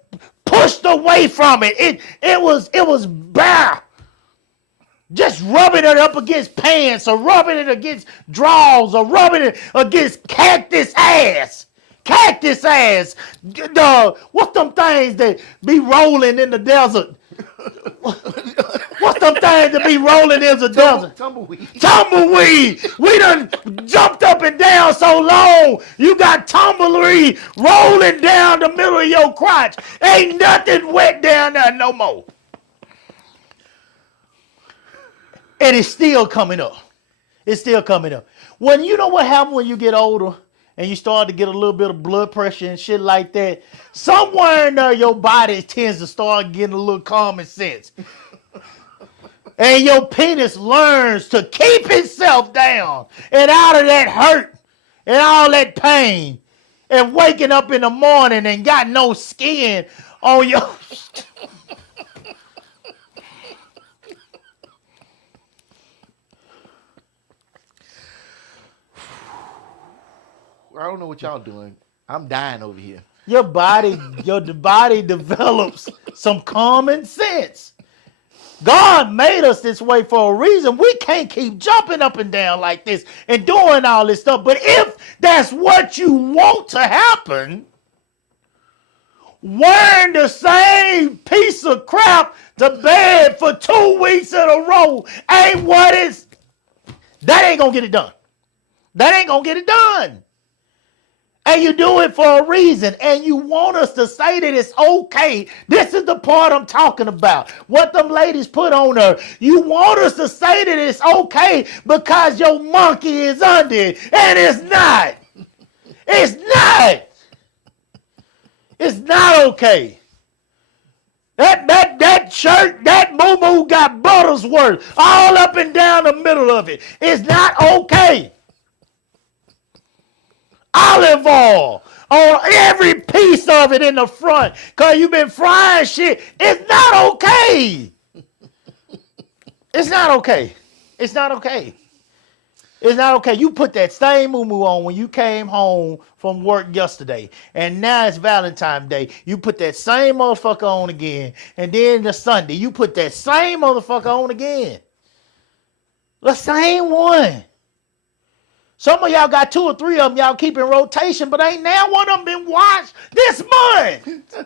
pushed away from it. It was bare. Just rubbing it up against pants or rubbing it against drawers or rubbing it against cactus ass. Cactus ass. What's them things that be rolling in the desert? What's them things that be rolling in the desert? Tumbleweed. Tumbleweed. We done jumped up and down so long. You got tumbleweed rolling down the middle of your crotch. Ain't nothing wet down there no more. And it's still coming up. It's still coming up. When you know what happens when you get older and you start to get a little bit of blood pressure and shit like that, somewhere in there your body tends to start getting a little common sense. And your penis learns to keep itself down and out of that hurt and all that pain and waking up in the morning and got no skin on your... I don't know what y'all doing. I'm dying over here. Your body develops some common sense. God made us this way for a reason. We can't keep jumping up and down like this and doing all this stuff. But if that's what you want to happen, wearing the same piece of crap to bed for 2 weeks in a row that ain't gonna get it done. That ain't gonna get it done. And you do it for a reason. And you want us to say that it's okay. This is the part I'm talking about. What them ladies put on her. You want us to say that it's okay because your monkey is under it. And it's not. It's not. It's not okay. That shirt, that moo got Buttersworth all up and down the middle of it. It's not okay. Olive oil on every piece of it in the front because you've been frying shit. It's not okay. It's not okay. It's not okay. It's not okay. You put that same moo on when you came home from work yesterday, and now it's Valentine's Day. You put that same motherfucker on again, and then the Sunday, you put that same motherfucker on again. The same one. Some of y'all got 2 or 3 of them y'all keep in rotation, but ain't now one of them been washed this month.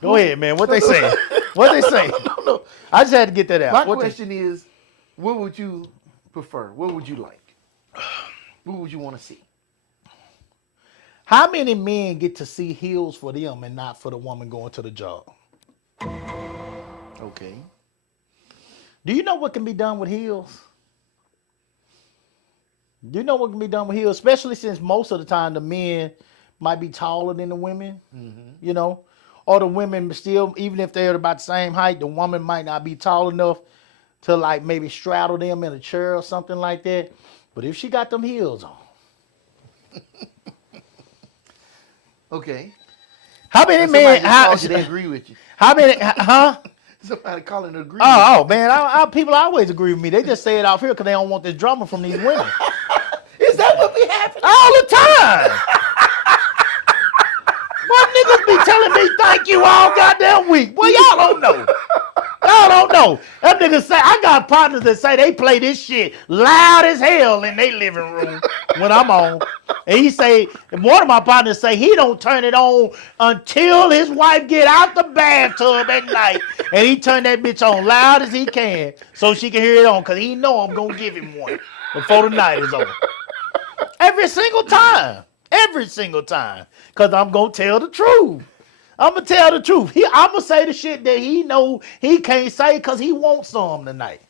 Go ahead, man. What they saying? What they saying? No. I just had to get that out. My What question is, what would you prefer? What would you like? What would you want to see? How many men get to see heels for them and not for the woman going to the job? Okay. Do you know what can be done with heels? Do you know what can be done with heels? Especially since most of the time the men might be taller than the women, you know, or the women still, even if they're about the same height, the woman might not be tall enough to like maybe straddle them in a chair or something like that. But if she got them heels on. Okay. How many men, They agree with you. how many, huh? Somebody calling to agree. Oh man, people always agree with me. They just say it off here because they don't want this drama from these women. Is that what be happening? All the time. What niggas be telling me thank you all goddamn week? Well, y'all don't know. Y'all don't know. Them niggas say, I got partners that say they play this shit loud as hell in their living room when I'm on. And he say, one of my partners say he don't turn it on until his wife get out the bathtub at night. And he turn that bitch on loud as he can so she can hear it on because he know I'm going to give him one before the night is over. Every single time. Every single time. Because I'm going to tell the truth. I'm going to tell the truth. I'm going to say the shit that he know he can't say because he wants some tonight.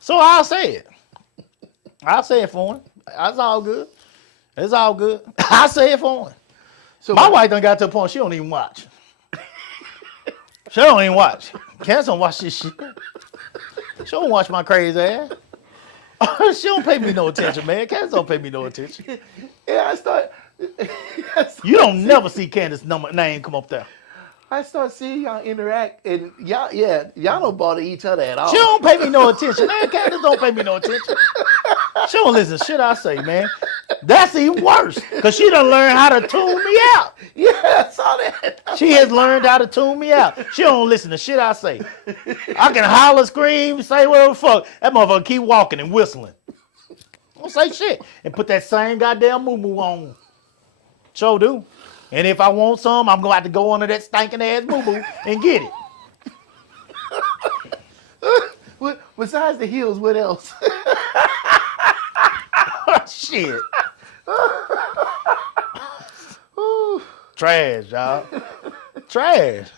So I'll say it. I'll say it for him. That's all good. It's all good. I'll say it for him. So my wife done got to the point she don't even watch. She don't even watch. Candace don't watch this shit. She don't watch my crazy ass. She don't pay me no attention, man. Candace don't pay me no attention. Yeah, You don't never see Candace's name come up there. I start seeing y'all interact, and y'all don't bother each other at all. She don't pay me no attention, man. Candace don't pay me no attention. She don't listen to shit I say, man. That's even worse, because she done learned how to tune me out. Yeah, I saw that. She has learned how to tune me out. She don't listen to shit I say. I can holler, scream, say whatever the fuck. That motherfucker keep walking and whistling. Don't say shit. And put that same goddamn moo-moo on. Sure do. And if I want some, I'm going to have to go under that stinking ass moo-moo and get it. Besides the heels, what else? Shit. Trash, y'all. Trash.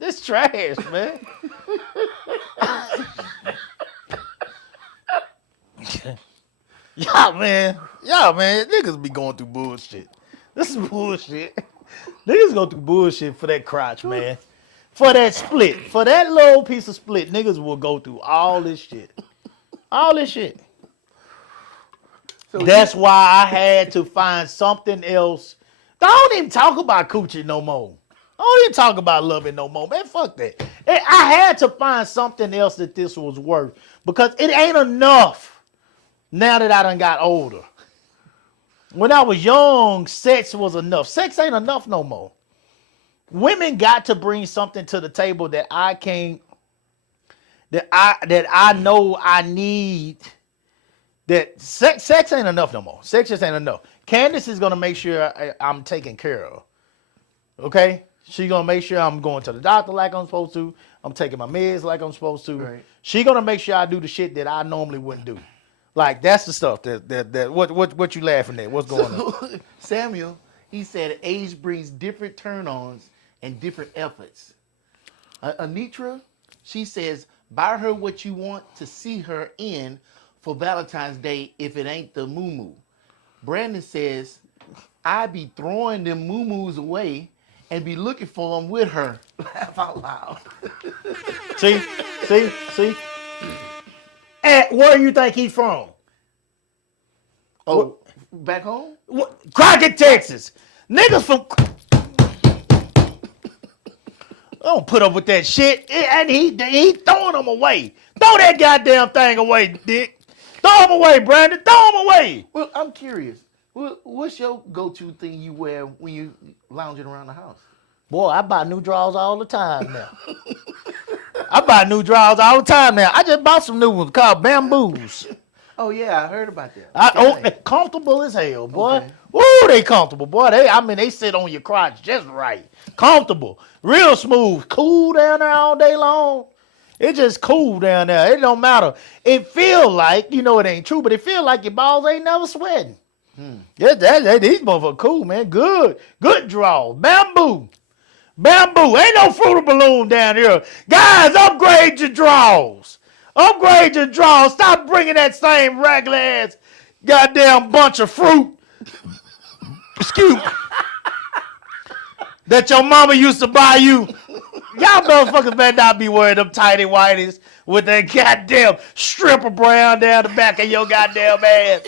It's trash, man. Y'all, man, niggas be going through bullshit. This is bullshit. Niggas go through bullshit for that crotch, man. For that split. For that little piece of split, niggas will go through all this shit. All this shit. So that's why I had to find something else. I don't even talk about coochie no more. I don't even talk about loving no more, man. Fuck that. I had to find something else that this was worth. Because it ain't enough now that I done got older. When I was young, sex was enough. Sex ain't enough no more. Women got to bring something to the table that I can't, that I know I need. That sex ain't enough no more. Sex just ain't enough. Candace is gonna make sure I'm taken care of. Okay? She's gonna make sure I'm going to the doctor like I'm supposed to. I'm taking my meds like I'm supposed to. Right. She's gonna make sure I do the shit that I normally wouldn't do. Like that's the stuff that what you laughing at? What's going on? Samuel, he said age brings different turn-ons and different efforts. Anitra, she says buy her what you want to see her in for Valentine's Day if it ain't the moo-moo. Brandon says I be throwing them moo-moos away and be looking for him with her. Laugh out loud. See. And where you think he's from? Oh, back home? Crockett, Texas. Niggas from. I don't put up with that shit. And he throwing them away. Throw that goddamn thing away, Dick. Throw them away, Brandon. Throw them away. Well, I'm curious. What's your go-to thing you wear when you lounging around the house? Boy, I buy new drawers all the time now. I buy new drawers all the time now. I just bought some new ones called Bamboos. Oh yeah, I heard about that. They're comfortable as hell, boy. Okay. Woo, they comfortable, boy. They sit on your crotch just right. Comfortable. Real smooth. Cool down there all day long. It's just cool down there. It don't matter. It feel like, it ain't true, but it feel like your balls ain't never sweating. Yeah, these motherfuckers cool, man. Good draws. Bamboo. Ain't no fruit balloon down here. Guys, upgrade your draws. Upgrade your draws. Stop bringing that same regular ass goddamn bunch of fruit. Excuse me. That your mama used to buy you. Y'all motherfuckers better not be wearing them tighty whities with that goddamn stripper brown down the back of your goddamn ass.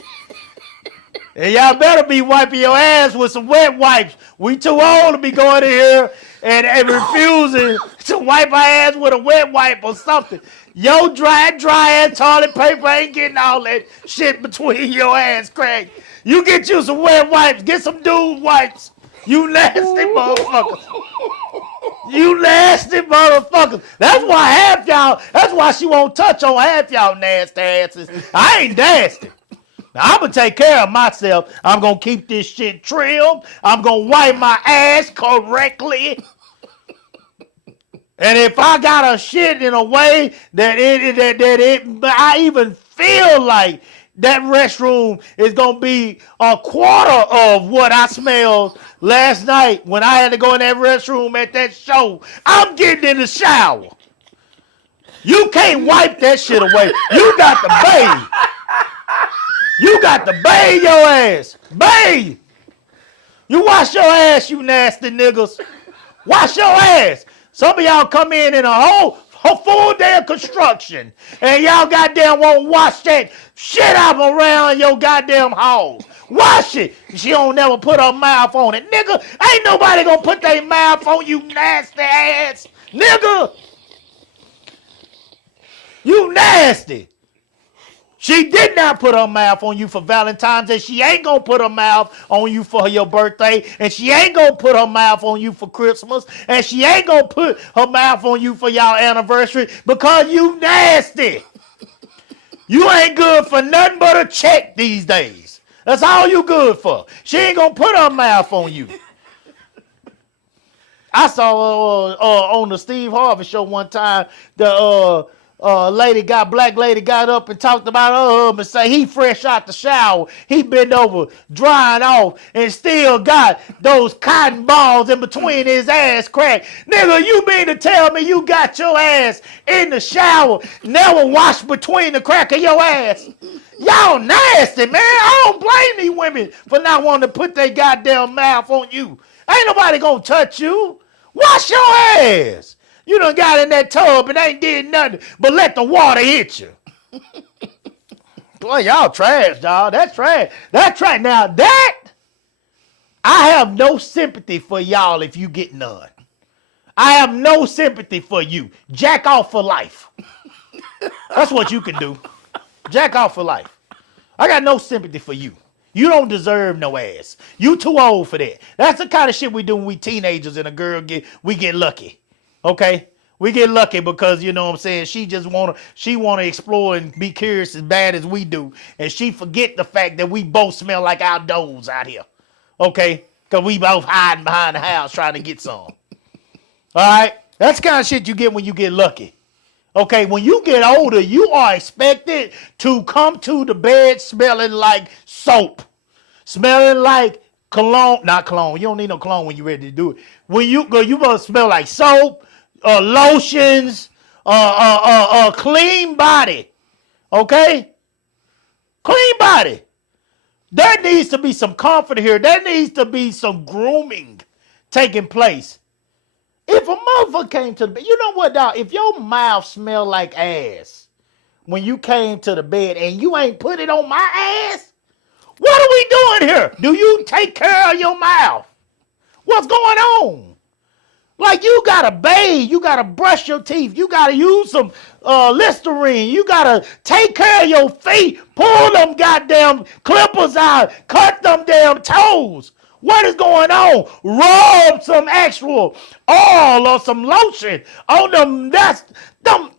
And y'all better be wiping your ass with some wet wipes. We too old to be going in here and refusing to wipe our ass with a wet wipe or something. Your dry ass toilet paper ain't getting all that shit between your ass crack. You get you some wet wipes. Get some dude wipes. You nasty motherfuckers. You nasty motherfuckers. That's why she won't touch on half y'all nasty asses. I ain't nasty. Now, I'm going to take care of myself. I'm going to keep this shit trimmed. I'm going to wipe my ass correctly. And if I got a shit in a way that I even feel like that restroom is going to be a quarter of what I smelled last night when I had to go in that restroom at that show, I'm getting in the shower. You can't wipe that shit away. You got to bathe. You got to bathe your ass. Bathe. You wash your ass, you nasty niggas. Wash your ass. Some of y'all come in a whole full day of construction, and y'all goddamn won't wash that shit out around your goddamn house. Wash it. She don't never put her mouth on it. Nigga, ain't nobody gonna put their mouth on you nasty ass. Nigga. You nasty. She did not put her mouth on you for Valentine's, and she ain't gonna put her mouth on you for your birthday, and she ain't gonna put her mouth on you for Christmas, and she ain't gonna put her mouth on you for y'all anniversary because you nasty. You ain't good for nothing but a check these days. That's all you good for. She ain't gonna put her mouth on you. I saw on the Steve Harvey show one time the black lady got up and talked about her husband, say he fresh out the shower, he been over drying off and still got those cotton balls in between his ass crack. Nigga, you mean to tell me you got your ass in the shower, never washed between the crack of your ass? Y'all nasty, man. I don't blame these women for not wanting to put their goddamn mouth on you. Ain't nobody gonna touch you. Wash your ass. You done got in that tub and ain't did nothing but let the water hit you. Boy, y'all trash, y'all. That's trash. That's trash. Now that, I have no sympathy for y'all if you get none. I have no sympathy for you. Jack off for life. That's what you can do. Jack off for life. I got no sympathy for you. You don't deserve no ass. You too old for that. That's the kind of shit we do when we teenagers and a girl we get lucky. Okay? We get lucky because, you know what I'm saying, she wanna explore and be curious as bad as we do. And she forget the fact that we both smell like outdoors out here. Okay? Because we both hiding behind the house trying to get some. All right? That's the kind of shit you get when you get lucky. Okay? When you get older, you are expected to come to the bed smelling like soap. Smelling like cologne. Not cologne. You don't need no cologne when you're ready to do it. When you go, you must smell like soap, lotions, clean body. Okay? Clean body. There needs to be some comfort here. There needs to be some grooming taking place. If a motherfucker came to the bed, you know what, dog? If your mouth smell like ass when you came to the bed and you ain't put it on my ass, what are we doing here? Do you take care of your mouth? What's going on? Like, you gotta bathe, you gotta brush your teeth, you gotta use some Listerine, you gotta take care of your feet, pull them goddamn clippers out, cut them damn toes. What is going on? Rub some actual oil or some lotion on them. That's them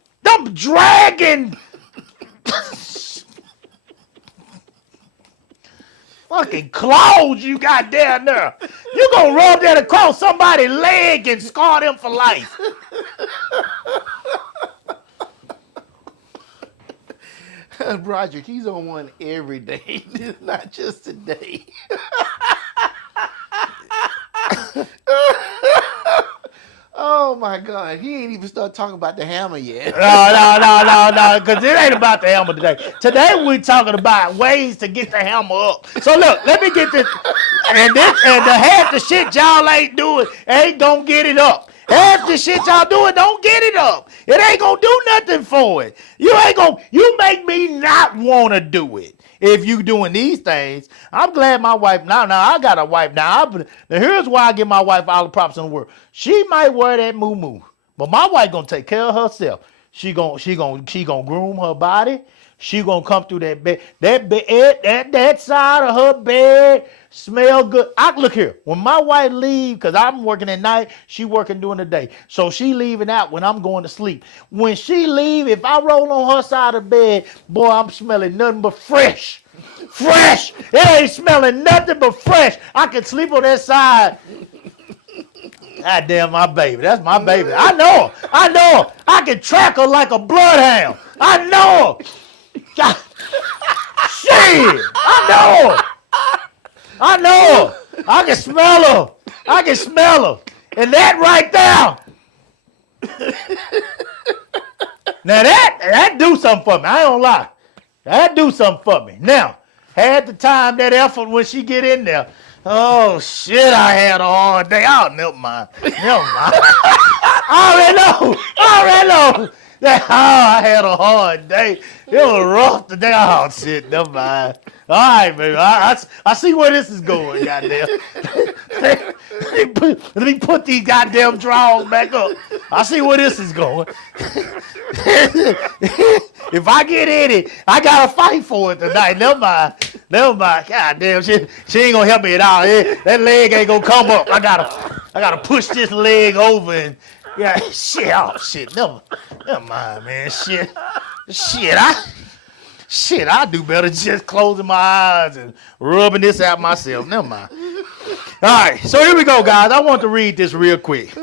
dragging fucking claws you got down there. You gonna rub that across somebody's leg and scar them for life. Roger, he's on one every day, not just today. Oh my God, he ain't even started talking about the hammer yet. No, because it ain't about the hammer today. Today we're talking about ways to get the hammer up. So look, let me get this. And the half the shit y'all ain't doing ain't gonna get it up. Half the shit y'all doing don't get it up. It ain't gonna do nothing for it. You make me not wanna do it. If you doing these things, I'm glad my wife, now I got a wife now. Now here's why I give my wife all the props in the world. She might wear that moo-moo, but my wife gonna take care of herself. She gonna groom her body. She gonna come through that bed, that side of her bed smell good. Look here, when my wife leave, because I'm working at night, she working during the day. So she leaving out when I'm going to sleep. When she leave, if I roll on her side of the bed, boy, I'm smelling nothing but fresh. Fresh. It ain't smelling nothing but fresh. I can sleep on that side. God damn, my baby. That's my baby. I know her. I can track her like a bloodhound. I know her. Shit. I know her. I can smell her. And that right there. Now that do something for me. I ain't gonna lie. That do something for me. Now, had the time, that effort when she get in there. Oh shit, I had a hard day. Oh, never mind. I already know. I had a hard day. It was rough today. Oh shit, never mind. All right, baby. I see where this is going, goddamn. Let me put these goddamn drawers back up. I see where this is going. If I get in it, I gotta fight for it tonight. Never mind. Goddamn, she ain't gonna help me at all. That leg ain't gonna come up. I gotta push this leg over and shit. Never mind, man. I do better just closing my eyes and rubbing this out myself. Never mind. All right, so here we go, guys. I want to read this real quick.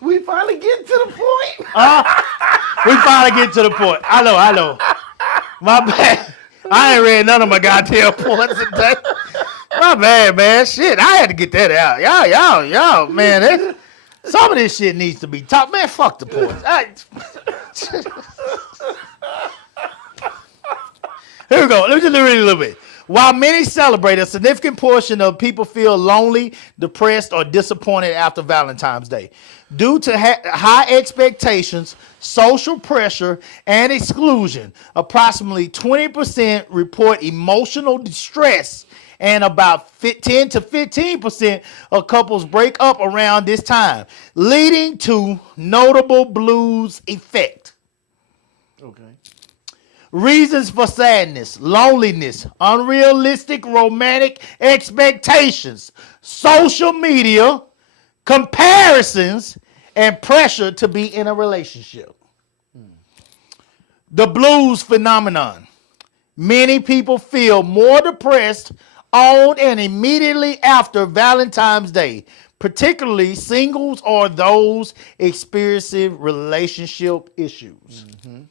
We finally get to the point. We finally get to the point. I know. My bad. I ain't read none of my goddamn points today. My bad, man. Shit, I had to get that out. Y'all, man. Some of this shit needs to be taught. Man, fuck the points. Here we go. Let me just read a little bit. While many celebrate, a significant portion of people feel lonely, depressed, or disappointed after Valentine's Day. Due to high expectations, social pressure, and exclusion, approximately 20% report emotional distress, and about 10 to 15% of couples break up around this time, leading to notable blues effect. Okay. Reasons for sadness, loneliness, unrealistic romantic expectations, social media, comparisons, and pressure to be in a relationship. The blues phenomenon. Many people feel more depressed on and immediately after Valentine's Day, particularly singles or those experiencing relationship issues. Mm-hmm.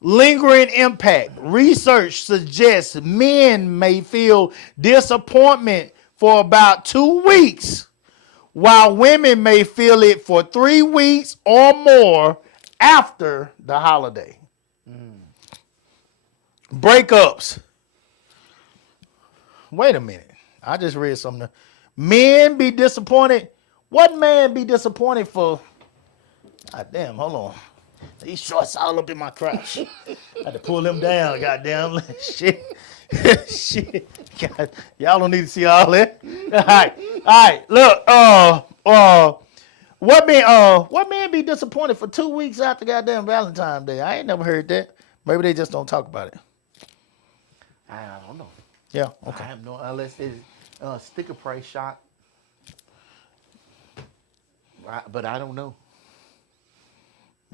Lingering impact. Research suggests men may feel disappointment for about 2 weeks, while women may feel it for 3 weeks or more after the holiday. Breakups. Wait a minute. I just read something. Men be disappointed. What man be disappointed for? God damn, hold on. These shorts all up in my crotch. I had to pull them down, goddamn. Shit. Shit. God, y'all don't need to see all that. All right. Look, what man be disappointed for 2 weeks after goddamn Valentine's Day? I ain't never heard that. Maybe they just don't talk about it. I don't know. Yeah, okay. I have no, unless it's sticker price shock. But I don't know.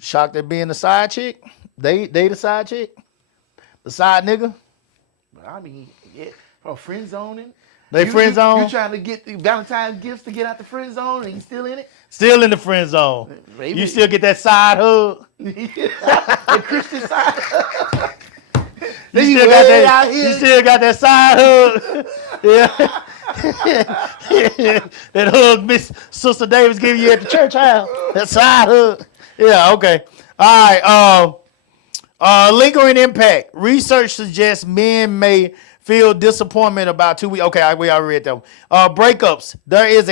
Shocked at being the side chick? They the side chick? The side nigga? But I mean, yeah, for friend zoning. They friend zone? You trying to get the Valentine's gifts to get out the friend zone and you still in it? Still in the friend zone. Maybe. You still get that side hug? The Christian side. You still got that side hug. Yeah. That hug Miss Sister Davis giving you at the church house. That side hug. Yeah, okay. All right. Lingering impact. Research suggests men may feel disappointment about 2 weeks. Okay, we already read that one. Breakups. There is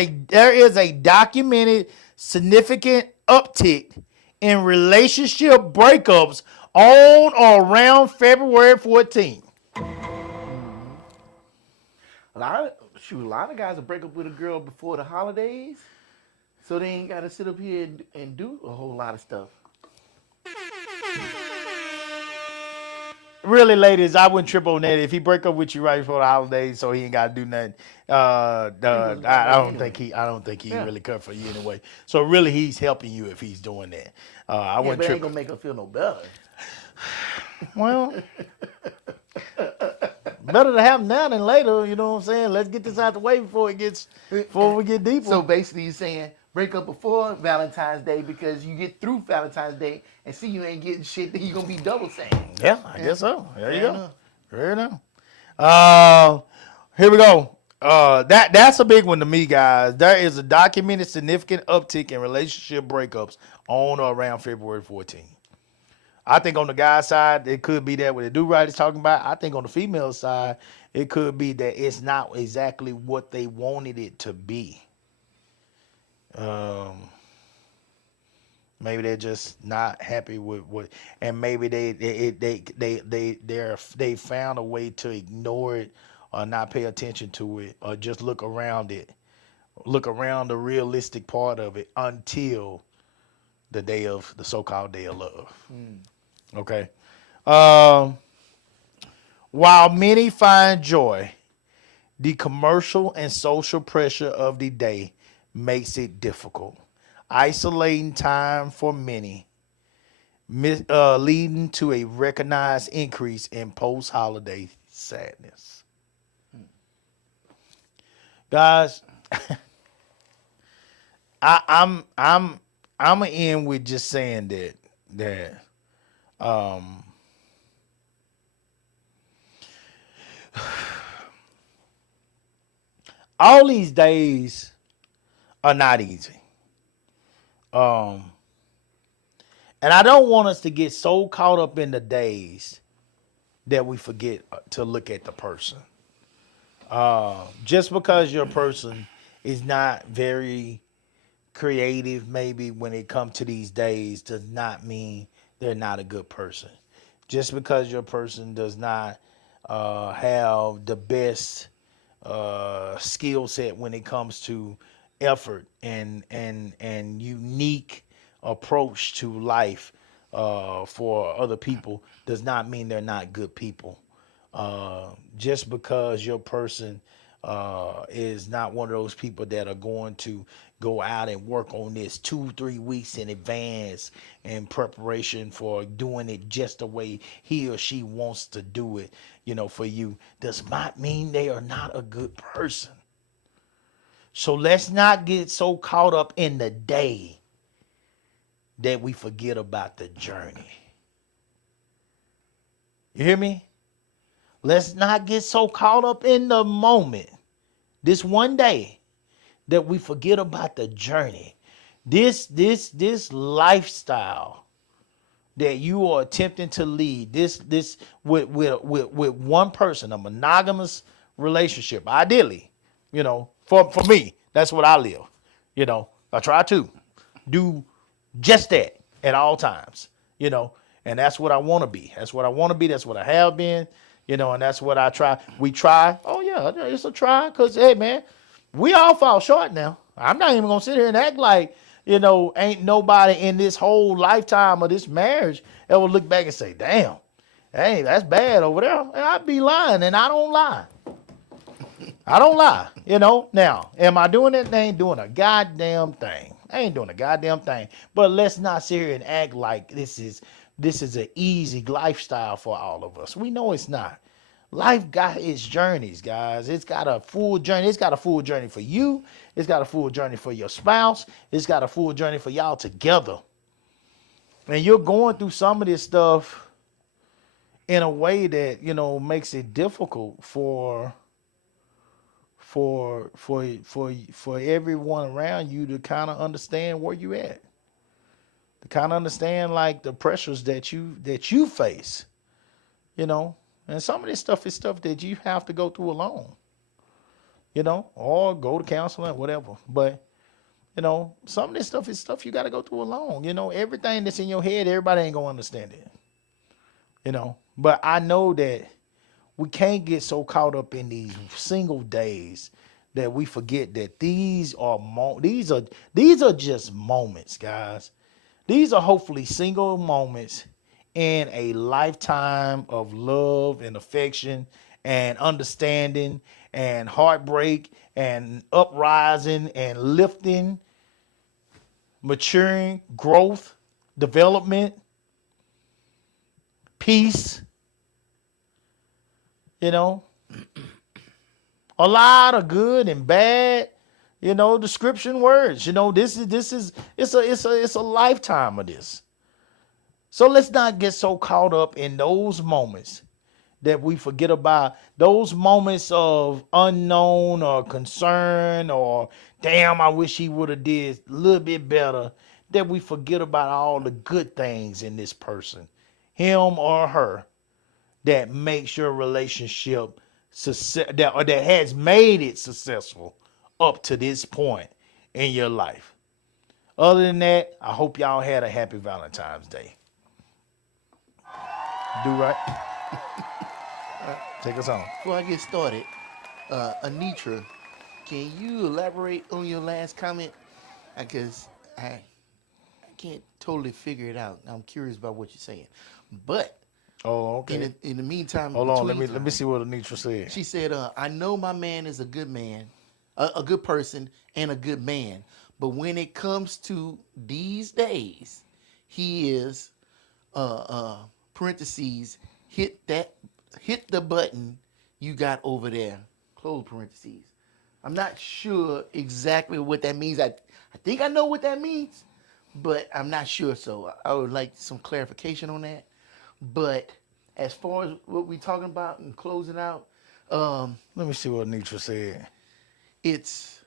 a documented significant uptick in relationship breakups on or around February 14th. A lot of guys will break up with a girl before the holidays, so they ain't got to sit up here and do a whole lot of stuff. Really, ladies, I wouldn't trip on that. If he break up with you right before the holidays, so he ain't got to do nothing. I don't think he really cut for you anyway. So really, he's helping you if he's doing that. I wouldn't trip. Ain't gonna make her feel no better. Well, better to have now than later. You know what I'm saying? Let's get this out the way before we get deeper. So basically, you're saying break up before Valentine's Day because you get through Valentine's Day and see you ain't getting shit, then you're gonna be double saying. Yeah, I guess so. There you go. Fair enough. Here we go. That's a big one to me, guys. There is a documented significant uptick in relationship breakups on or around February 14th. I think on the guy side, it could be that what the do-right is talking about. I think on the female side, it could be that it's not exactly what they wanted it to be. Maybe they're just not happy with what, and maybe they found a way to ignore it or not pay attention to it or just look around the realistic part of it until the so-called day of love. Okay. While many find joy, the commercial and social pressure of the day makes it difficult, isolating time for many, leading to a recognized increase in post-holiday sadness. Guys, I'm gonna end with just saying that all these days are not easy. And I don't want us to get so caught up in the days that we forget to look at the person. Just because your person is not very creative, maybe when it comes to these days, does not mean they're not a good person. Just because your person does not have the best skill set when it comes to effort and unique approach to life for other people does not mean they're not good people. Just because your person is not one of those people that are going to go out and work on this 2-3 weeks in advance in preparation for doing it just the way he or she wants to do it, for you, does not mean they are not a good person. So let's not get so caught up in the day that we forget about the journey. You hear me? Let's not get so caught up in the moment, this one day, that we forget about the journey. This lifestyle that you are attempting to lead, this with one person, a monogamous relationship, ideally, for me, that's what I live, I try to do just that at all times, you know, and that's what I want to be. That's what I want to be. That's what I have been, you know, and that's what I try. We try. Oh yeah, it's a try. Cause hey man, we all fall short now. I'm not even gonna sit here and act like, you know, ain't nobody in this whole lifetime of this marriage ever look back and say, damn, hey, that's bad over there. And I'd be lying, and I don't lie. I don't lie, you know. Now, am I doing it? I ain't doing a goddamn thing. I ain't doing a goddamn thing. But let's not sit here and act like this is an easy lifestyle for all of us. We know it's not. Life got its journeys, guys. It's got a full journey. It's got a full journey for you. It's got a full journey for your spouse. It's got a full journey for y'all together. And you're going through some of this stuff in a way that, you know, makes it difficult for everyone around you to kind of understand where you at. To kind of understand like the pressures that you face, you know. And some of this stuff is stuff that you have to go through alone, you know, or go to counseling, whatever. But, you know, some of this stuff is stuff you got to go through alone. You know, everything that's in your head, everybody ain't going to understand it, you know. But I know that we can't get so caught up in these single days that we forget that these are just moments, guys. These are hopefully single moments in a lifetime of love and affection and understanding and heartbreak and uprising and lifting, maturing, growth, development, peace, you know, a lot of good and bad, you know, description words. You know, it's a lifetime of this. So let's not get so caught up in those moments that we forget about those moments of unknown or concern or damn, I wish he would have did a little bit better, that we forget about all the good things in this person, him or her, that makes your relationship that has made it successful up to this point in your life. Other than that, I hope y'all had a happy Valentine's Day. Do right. Take us on. Before I get started, Anitra, can you elaborate on your last comment? Because I can't totally figure it out. I'm curious about what you're saying. But okay. In the meantime, hold on. Let me see what Anitra said. She said, "I know my man is a good man, a good person, and a good man. But when it comes to these days, he is parentheses hit the button you got over there, close parentheses." I'm not sure exactly what that means. I think I know what that means, but I'm not sure. So I would like some clarification on that. But as far as what we're talking about and closing out, let me see what Anitra said. It's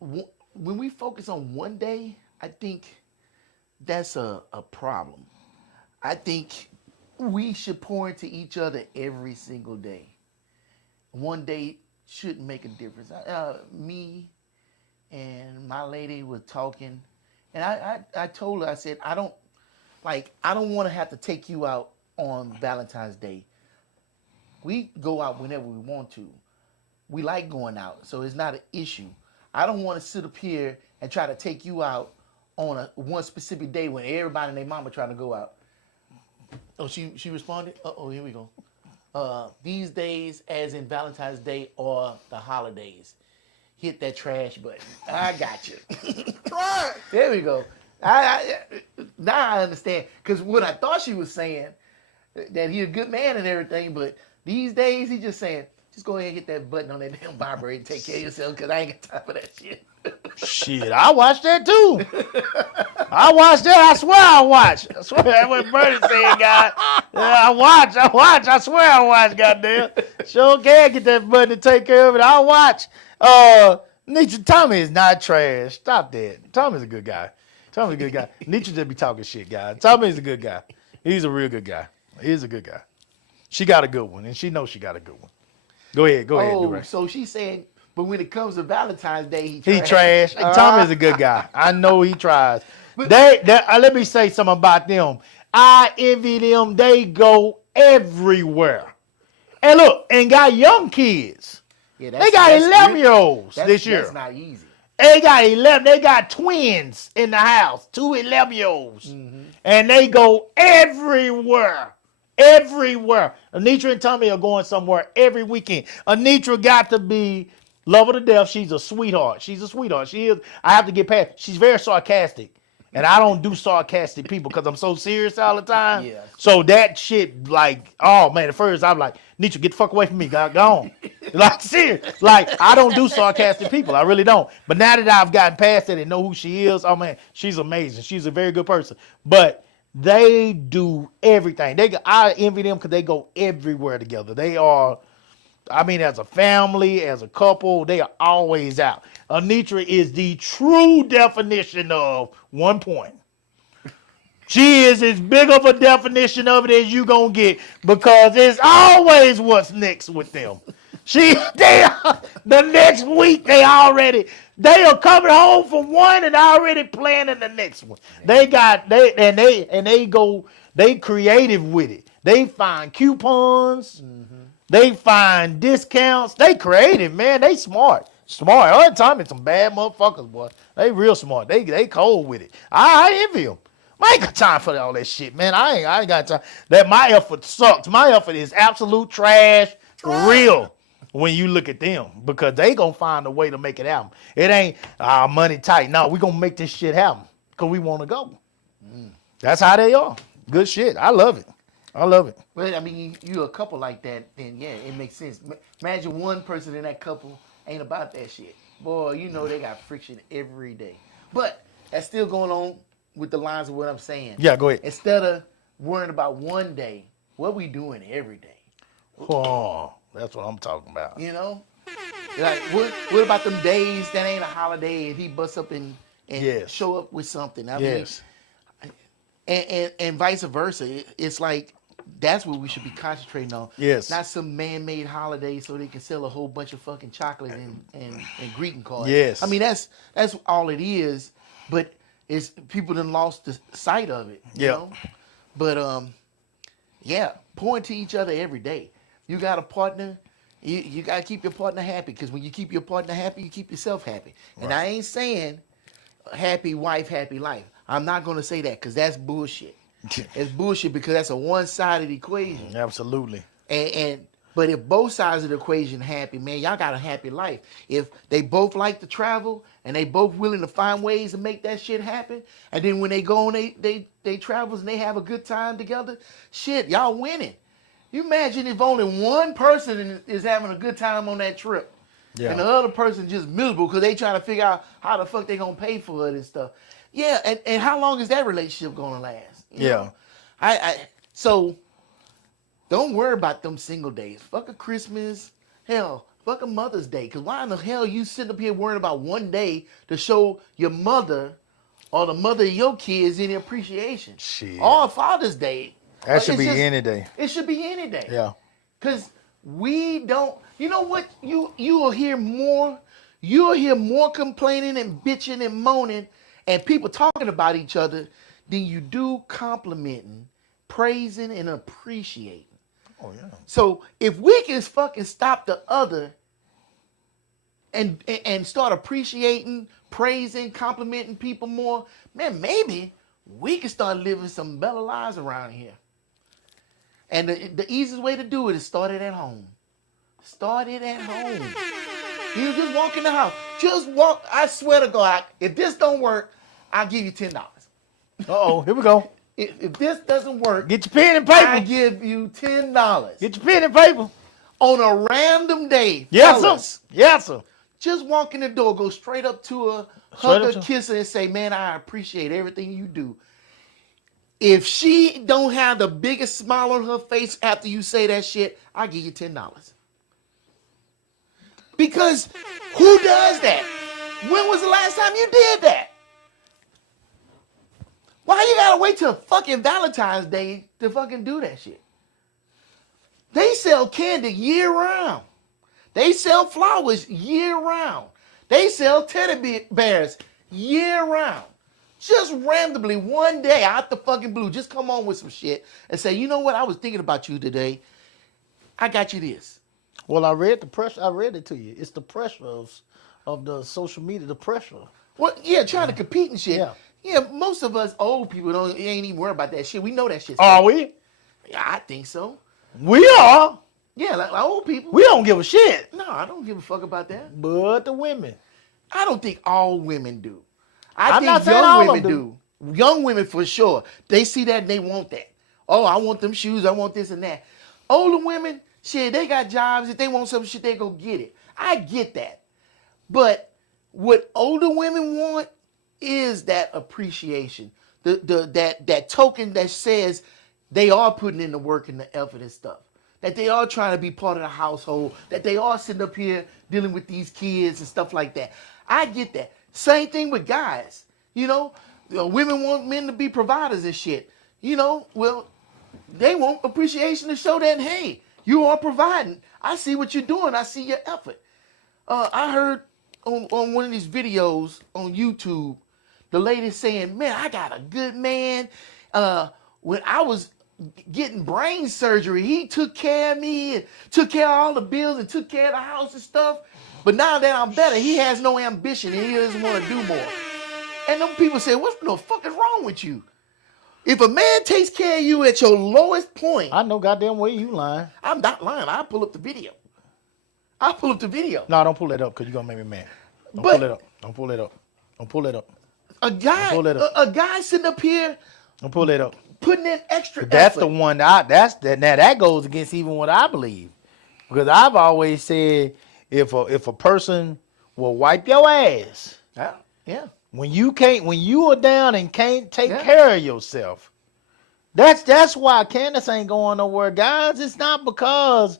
when we focus on one day, I think that's a problem. I think we should pour into each other every single day. One day shouldn't make a difference. Me and my lady were talking, and I told her, I said, I don't want to have to take you out on Valentine's Day. We go out whenever we want to. We like going out, so it's not an issue. I don't want to sit up here and try to take you out on one specific day when everybody and their mama trying to go out. Oh, she responded? Uh-oh, here we go. These days, as in Valentine's Day or the holidays, hit that trash button. I got you. There we go. Now I understand. Because what I thought she was saying, that he's a good man and everything, but these days he's just saying, just go ahead and hit that button on that damn vibrator and take care of yourself, because I ain't got time for that shit. Shit, I watched that too. I watched that. I swear I watched. I swear that's what Bernie said, guys. Yeah, I watch. I swear I watch, goddamn. Sure can get that button and take care of it. I watch. Nietzsche, Tommy is not trash. Stop that. Tommy's a good guy. Tommy's a good guy. Nietzsche just be talking shit, guys. Tommy's a good guy. He's a real good guy. He's a good guy. She got a good one, and she knows she got a good one. Go ahead. Oh, right. so she's saying But when it comes to Valentine's Day, He trash. Tommy's a good guy. I know he tries. Let me say something about them. I envy them. They go everywhere. And look, and got young kids. Yeah, They got 11-year-olds that's, this year. That's not easy. They got 11. They got twins in the house, 2 11-year-olds. And they go everywhere. Everywhere. Anitra and Tommy are going somewhere every weekend. Anitra got to be love her to death. She's a sweetheart. She's a sweetheart. She is. I have to get past. She's very sarcastic. And I don't do sarcastic people because I'm so serious all the time. Yeah. So that shit, like, oh man, at first I'm like, Nietzsche, get the fuck away from me. Go on. Like, serious. Like, I don't do sarcastic people. I really don't. But now that I've gotten past it and know who she is, oh man, she's amazing. She's a very good person. But they do everything. I envy them because they go everywhere together. They are, I mean, as a family, as a couple, they are always out. Anitra is the true definition of 1 point. She is as big of a definition of it as you gonna get because it's always what's next with them. The next week they are coming home from one and already planning the next one. They creative with it. They find coupons. They find discounts. They creative, man. They smart. All the time, it's some bad motherfuckers, boy. They real smart. They cold with it. I envy them. I ain't got time for all that shit, man. I ain't got time. My effort sucks. My effort is absolute trash for real when you look at them because they gonna find a way to make it happen. It ain't money tight. No, we gonna make this shit happen because we want to go. That's how they are. Good shit. I love it. Well, I mean, you a couple like that, then yeah, it makes sense. Imagine one person in that couple ain't about that shit. Boy, you know they got friction every day. But that's still going on with the lines of what I'm saying. Yeah, go ahead. Instead of worrying about one day, what we doing every day? Oh, that's what I'm talking about. You know? Like, what about them days that ain't a holiday if he busts up and Yes. show up with something? I Yes. mean, and vice versa. It's like, that's what we should be concentrating on. Yes. Not some man-made holiday so they can sell a whole bunch of fucking chocolate and greeting cards. Yes. I mean, that's all it is, but it's people done lost the sight of it. You know? But yeah, point to each other every day. You got a partner, you got to keep your partner happy because when you keep your partner happy, you keep yourself happy. And I ain't saying happy wife, happy life. I'm not going to say that because that's bullshit. It's bullshit because that's a one-sided equation. Absolutely. But if both sides of the equation happy, man, y'all got a happy life. If they both like to travel and they both willing to find ways to make that shit happen, and then when they go on they travels and they have a good time together, shit, y'all winning. You imagine if only one person is having a good time on that trip, and the other person just miserable because they trying to figure out how the fuck they gonna pay for it and stuff. Yeah, and how long is that relationship gonna last? You know? So don't worry about them single days. Fuck a Christmas, hell, fuck a Mother's Day. Cause why in the hell you sitting up here worrying about one day to show your mother or the mother of your kids any appreciation? Shit. Or Father's Day. That should be any day. It should be any day. Yeah. Cause we don't. You know what? You will hear more. You'll hear more complaining and bitching and moaning and people talking about each other than you do complimenting, praising, and appreciating. Oh, yeah. So if we can fucking stop the other and start appreciating, praising, complimenting people more, man, maybe we can start living some better lives around here. And the easiest way to do it is start it at home. Start it at home. You just walk in the house. Just walk. I swear to God, if this don't work, I'll give you $10. Uh-oh, here we go. If this doesn't work, get your pen and paper. I give you $10. Get your pen and paper. On a random day, Yes, fellas, sir. Yes, sir. just walk in the door, go straight up to her, hug her, kiss her, and say, man, I appreciate everything you do. If she don't have the biggest smile on her face after you say that shit, I'll give you $10. Because who does that? When was the last time you did that? Why you gotta wait till fucking Valentine's Day to fucking do that shit? They sell candy year round. They sell flowers year round. They sell teddy bears year round. Just randomly one day out the fucking blue, just come on with some shit and say, you know what? I was thinking about you today. I got you this. Well, I read the pressure. I read it to you. It's the pressure of the social media. The pressure. Well, yeah, trying to compete and shit. Yeah. Yeah, most of us old people ain't even worried about that shit. We know that shit. Are we? Yeah, I think so. We are. Yeah, like old people. We don't give a shit. No, I don't give a fuck about that. But the women. I don't think all women do. I'm think not saying young all of women them do. Young women for sure. They see that and they want that. Oh, I want them shoes. I want this and that. Older women, shit, they got jobs. If they want some shit, they go get it. I get that. But what older women want is that appreciation. That token that says they are putting in the work and the effort and stuff. That they are trying to be part of the household. That they are sitting up here dealing with these kids and stuff like that. I get that. Same thing with guys. Women want men to be providers and shit. Well, they want appreciation to show that, hey, you are providing. I see what you're doing. I see your effort. I heard on one of these videos on YouTube, the lady saying, man, I got a good man. When I was getting brain surgery, he took care of me and took care of all the bills and took care of the house and stuff. But now that I'm better, he has no ambition and he doesn't want to do more. And them people say, what the fuck is wrong with you? If a man takes care of you at your lowest point, I know goddamn way you lying. I'm not lying. I'll pull up the video. No, don't pull it up because you're going to make me mad. Don't But- pull it up. Don't pull it up. Don't pull it up. A guy, Pull it up. a guy sitting up here Don't pull it up. putting in extra That's effort. the one that goes against even what I believe. Because I've always said if a person will wipe your ass Yeah. when you are down and can't take Yeah. care of yourself. That's why Candace ain't going nowhere, guys. It's not because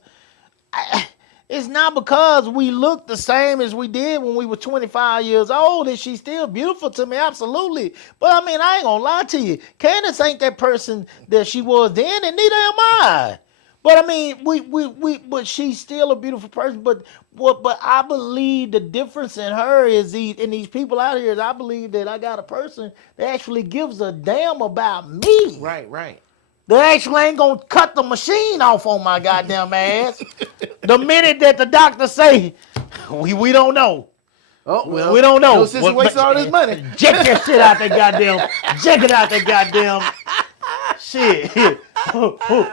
we look the same as we did when we were 25 years old and she's still beautiful to me, absolutely. But I mean, I ain't gonna lie to you. Candace ain't that person that she was then, and neither am I. But I mean, but she's still a beautiful person. But I believe the difference in her is these people out here is I believe that I got a person that actually gives a damn about me. Right. They actually ain't gonna cut the machine off on my goddamn ass. The minute that the doctor say, we don't know. Oh, well, We don't know. No, since he wastes all this money. Check that shit out that goddamn. Check it out that goddamn shit.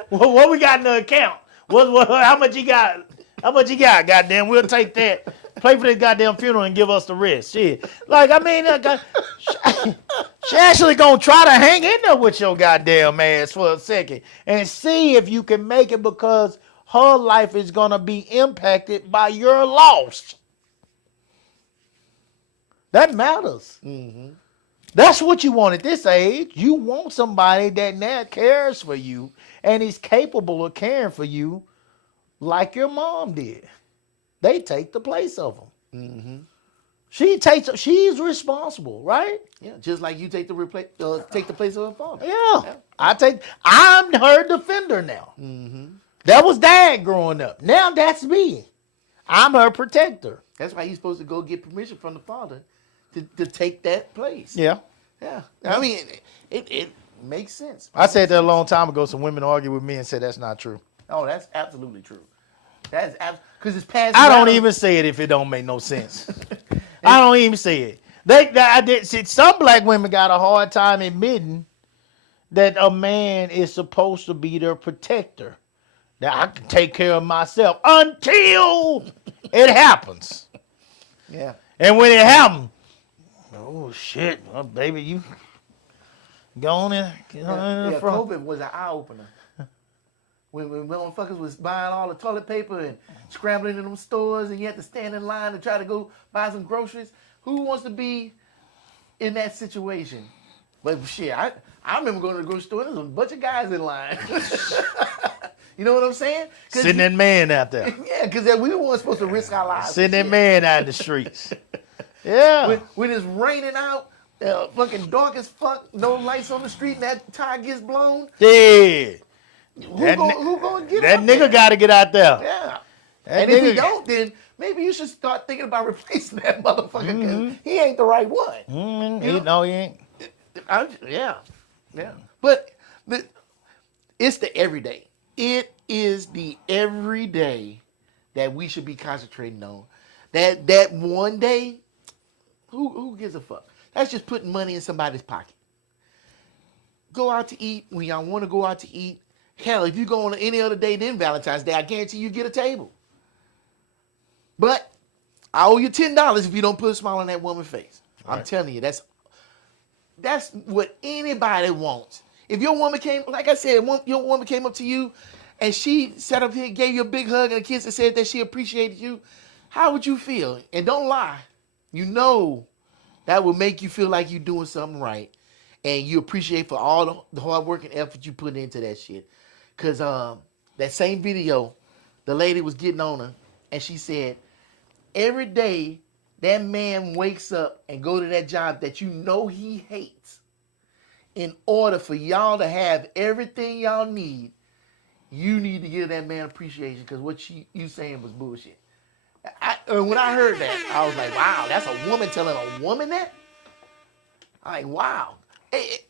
What we got in the account? How much you got? How much you got? Goddamn, we'll take that. Pay for this goddamn funeral and give us the rest. Shit. Like, I mean, she actually gonna try to hang in there with your goddamn ass for a second and see if you can make it because her life is gonna be impacted by your loss. That matters. Mm-hmm. That's what you want at this age. You want somebody that now cares for you and is capable of caring for you like your mom did. They take the place of them. Mm-hmm. She's responsible, right? Yeah, just like you take the place of a father. Yeah. I'm her defender now. Mm-hmm. That was Dad growing up. Now that's me. I'm her protector. That's why he's supposed to go get permission from the father to take that place. Yeah. Yeah. I mean, it makes sense. I said that a long time ago. Some women argue with me and said that's not true. Oh, that's absolutely true. That's because it's passed. I don't down. even say it if it don't make no sense. I don't even say it. I did see some black women got a hard time admitting that a man is supposed to be their protector. That I can take care of myself until it happens. Yeah. And when it happens, oh shit, well, baby, you go on in. Get on in the front. COVID was an eye opener. When motherfuckers was buying all the toilet paper and scrambling in them stores and you had to stand in line to try to go buy some groceries. Who wants to be in that situation? But shit, I remember going to the grocery store and there was a bunch of guys in line. You know what I'm saying? Sitting that man out there. Yeah, because we weren't supposed to risk our lives. Sitting that man out in the streets. Yeah. When it's raining out, fucking dark as fuck, no lights on the street, and that tire gets blown. Yeah. Who gonna get That out nigga there? got to get out there. Yeah. That And if he nigga- don't, then maybe you should start thinking about replacing that motherfucker because he ain't the right one. No, he ain't. Yeah. But it's the everyday. It is the everyday that we should be concentrating on. That one day, who gives a fuck? That's just putting money in somebody's pocket. Go out to eat when y'all want to go out to eat. Hell, if you go on any other day than Valentine's Day, I guarantee you get a table. But I owe you $10 if you don't put a smile on that woman's face. I'm Right. telling you, that's what anybody wants. If your woman came, like I said, your woman came up to you and she sat up here, gave you a big hug and a kiss and said that she appreciated you, how would you feel? And don't lie. You know that will make you feel like you're doing something right. And you appreciate for all the hard work and effort you put into that shit. Because that same video, the lady was getting on her and she said, every day that man wakes up and go to that job that you know he hates, in order for y'all to have everything y'all need, you need to give that man appreciation because what you saying was bullshit. When I heard that, I was like, wow, that's a woman telling a woman that? I'm like, wow.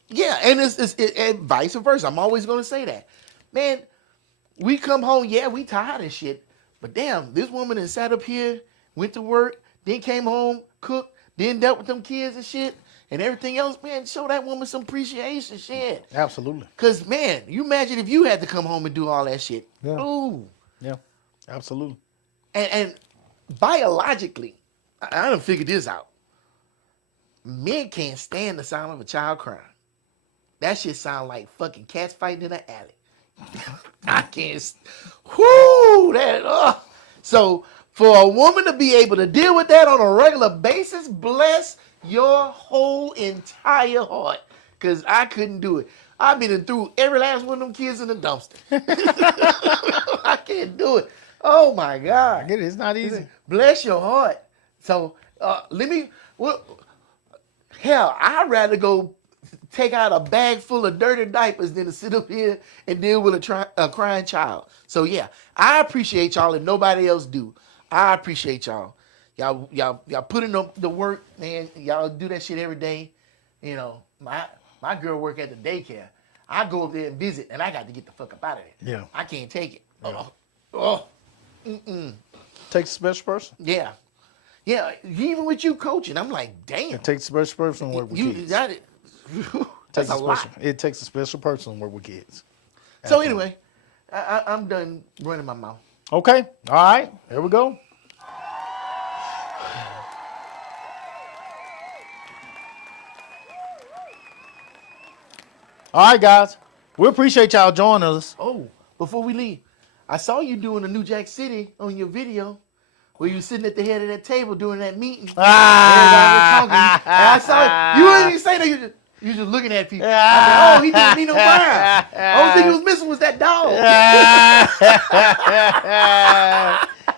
Yeah, and it's and vice versa. I'm always going to say that. Man, we come home, yeah, we tired and shit, but damn, this woman that sat up here, went to work, then came home, cooked, then dealt with them kids and shit, and everything else, man, show that woman some appreciation, shit. Absolutely. Because, man, you imagine if you had to come home and do all that shit. Yeah. Ooh. Yeah, absolutely. And biologically, I done figured this out. Men can't stand the sound of a child crying. That shit sound like fucking cats fighting in an alley. I can't. Whoo! So for a woman to be able to deal with that on a regular basis, bless your whole entire heart. Because I couldn't do it. I've been through every last one of them kids in the dumpster. I can't do it. Oh my God. It's not easy. Bless your heart. So hell, I'd rather go take out a bag full of dirty diapers than to sit up here and deal with a crying child. So yeah, I appreciate y'all if nobody else do. I appreciate y'all. Y'all put in the work, man. Y'all do that shit every day. You know, my girl work at the daycare. I go up there and visit, and I got to get the fuck up out of there. Yeah. I can't take it. Takes a special person. Yeah. Yeah, even with you coaching, I'm like, damn. It takes a special person to work with You kids. got it. That's a lot. It takes a special person to work with kids. So anyway, I'm done running my mouth. Okay. All right. Here we go. All right, guys. We appreciate y'all joining us. Oh, before we leave, I saw you doing a New Jack City on your video where you were sitting at the head of that table during that meeting. Everybody was talking. And I saw you didn't even say that. You was just looking at people. I said, oh, he doing Nino Brown. Only thing he was missing was that dog.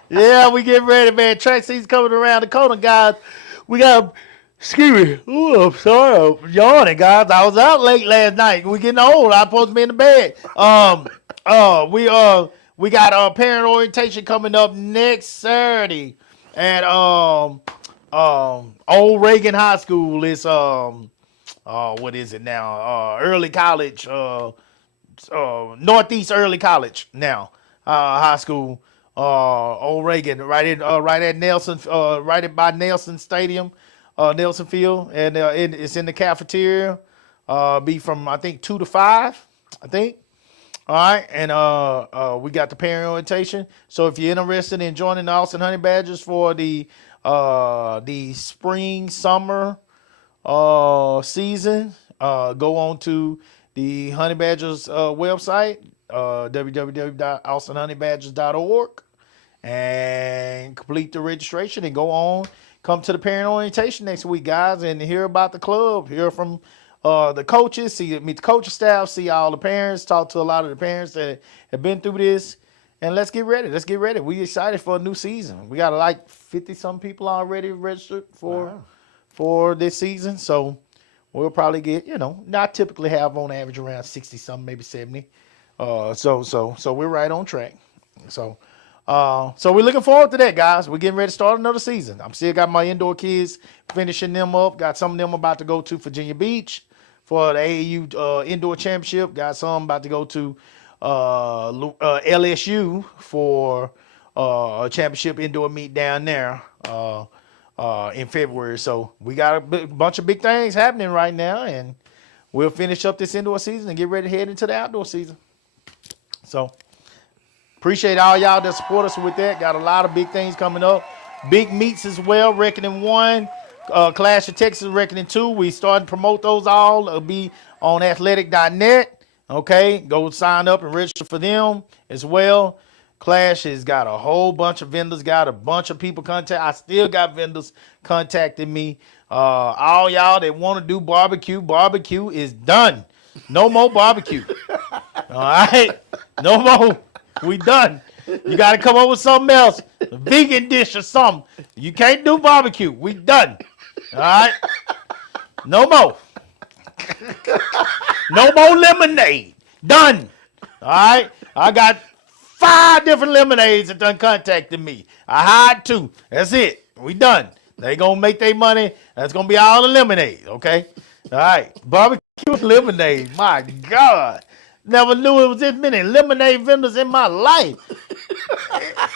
Yeah, we getting ready, man. Track season's coming around the corner, guys. We got, excuse me. Ooh, I'm sorry. I'm yawning, guys. I was out late last night. We getting old. I'm supposed to be in the bed. We got parent orientation coming up next Saturday at Old Reagan High School. It's what is it now? Early college, Northeast Early College now, high school. Old Reagan, right at Nelson, right by Nelson Stadium, Nelson Field, and it's in the cafeteria. Be from I think 2 to 5, I think. All right, and we got the parent orientation. So if you're interested in joining the Austin Honey Badgers for the spring summer season, go on to the Honey Badgers website, www.austinhoneybadgers.org, and complete the registration and go on. Come to the parent orientation next week, guys, and hear about the club. Hear from the coaches, meet the coaching staff, see all the parents, talk to a lot of the parents that have been through this, and let's get ready. We excited for a new season. We got like 50-some people already registered for this season, so we'll probably get, not typically have on average around 60-some, maybe 70. So we're right on track. So So we're looking forward to that, guys. We're getting ready to start another season. I'm still got my indoor kids finishing them up. Got some of them about to go to Virginia Beach for the AAU indoor championship. Got some about to go to LSU for a championship indoor meet down there in February. So we got a bunch of big things happening right now, and we'll finish up this indoor season and get ready to head into the outdoor season. So appreciate all y'all that support us with that. Got a lot of big things coming up. Big meets as well. Reckoning 1, Clash of Texas Reckoning 2. We starting to promote those all. It'll be on athletic.net. Okay, go sign up and register for them as well. Clash has got a whole bunch of vendors, got a bunch of people I still got vendors contacting me. All y'all that want to do barbecue is done. No more barbecue. All right, no more. We done. You got to come up with something else, a vegan dish or something. You can't do barbecue. We done. All right, no more. No more lemonade. Done. All right, I got 5 different lemonades that done contacted me. I hired 2. That's it. We done. They gonna make their money. That's gonna be all the lemonade. Okay. All right. Barbecue lemonade. My God. Never knew it was this many lemonade vendors in my life.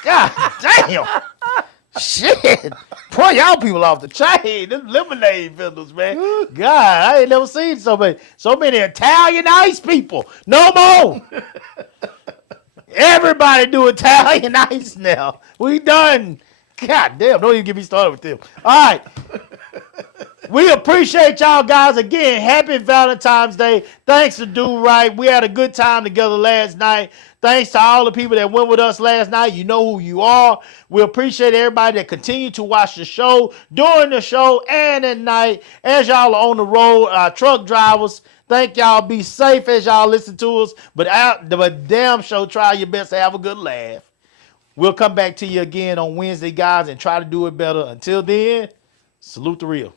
God damn. Shit. Boy, y'all people off the chain. Them lemonade vendors, man. God, I ain't never seen so many Italian ice people. No more. Everybody do Italian ice now. We done. God damn, don't even get me started with them. All right. We appreciate y'all guys again. Happy Valentine's Day. Thanks to Do Right. We had a good time together last night. Thanks to all the people that went with us last night. You know who you are. We appreciate everybody that continue to watch the show during the show and at night as y'all are on the road. Our truck drivers, thank y'all. Be safe as y'all listen to us. But damn show, try your best to have a good laugh. We'll come back to you again on Wednesday, guys, and try to do it better. Until then, salute the real.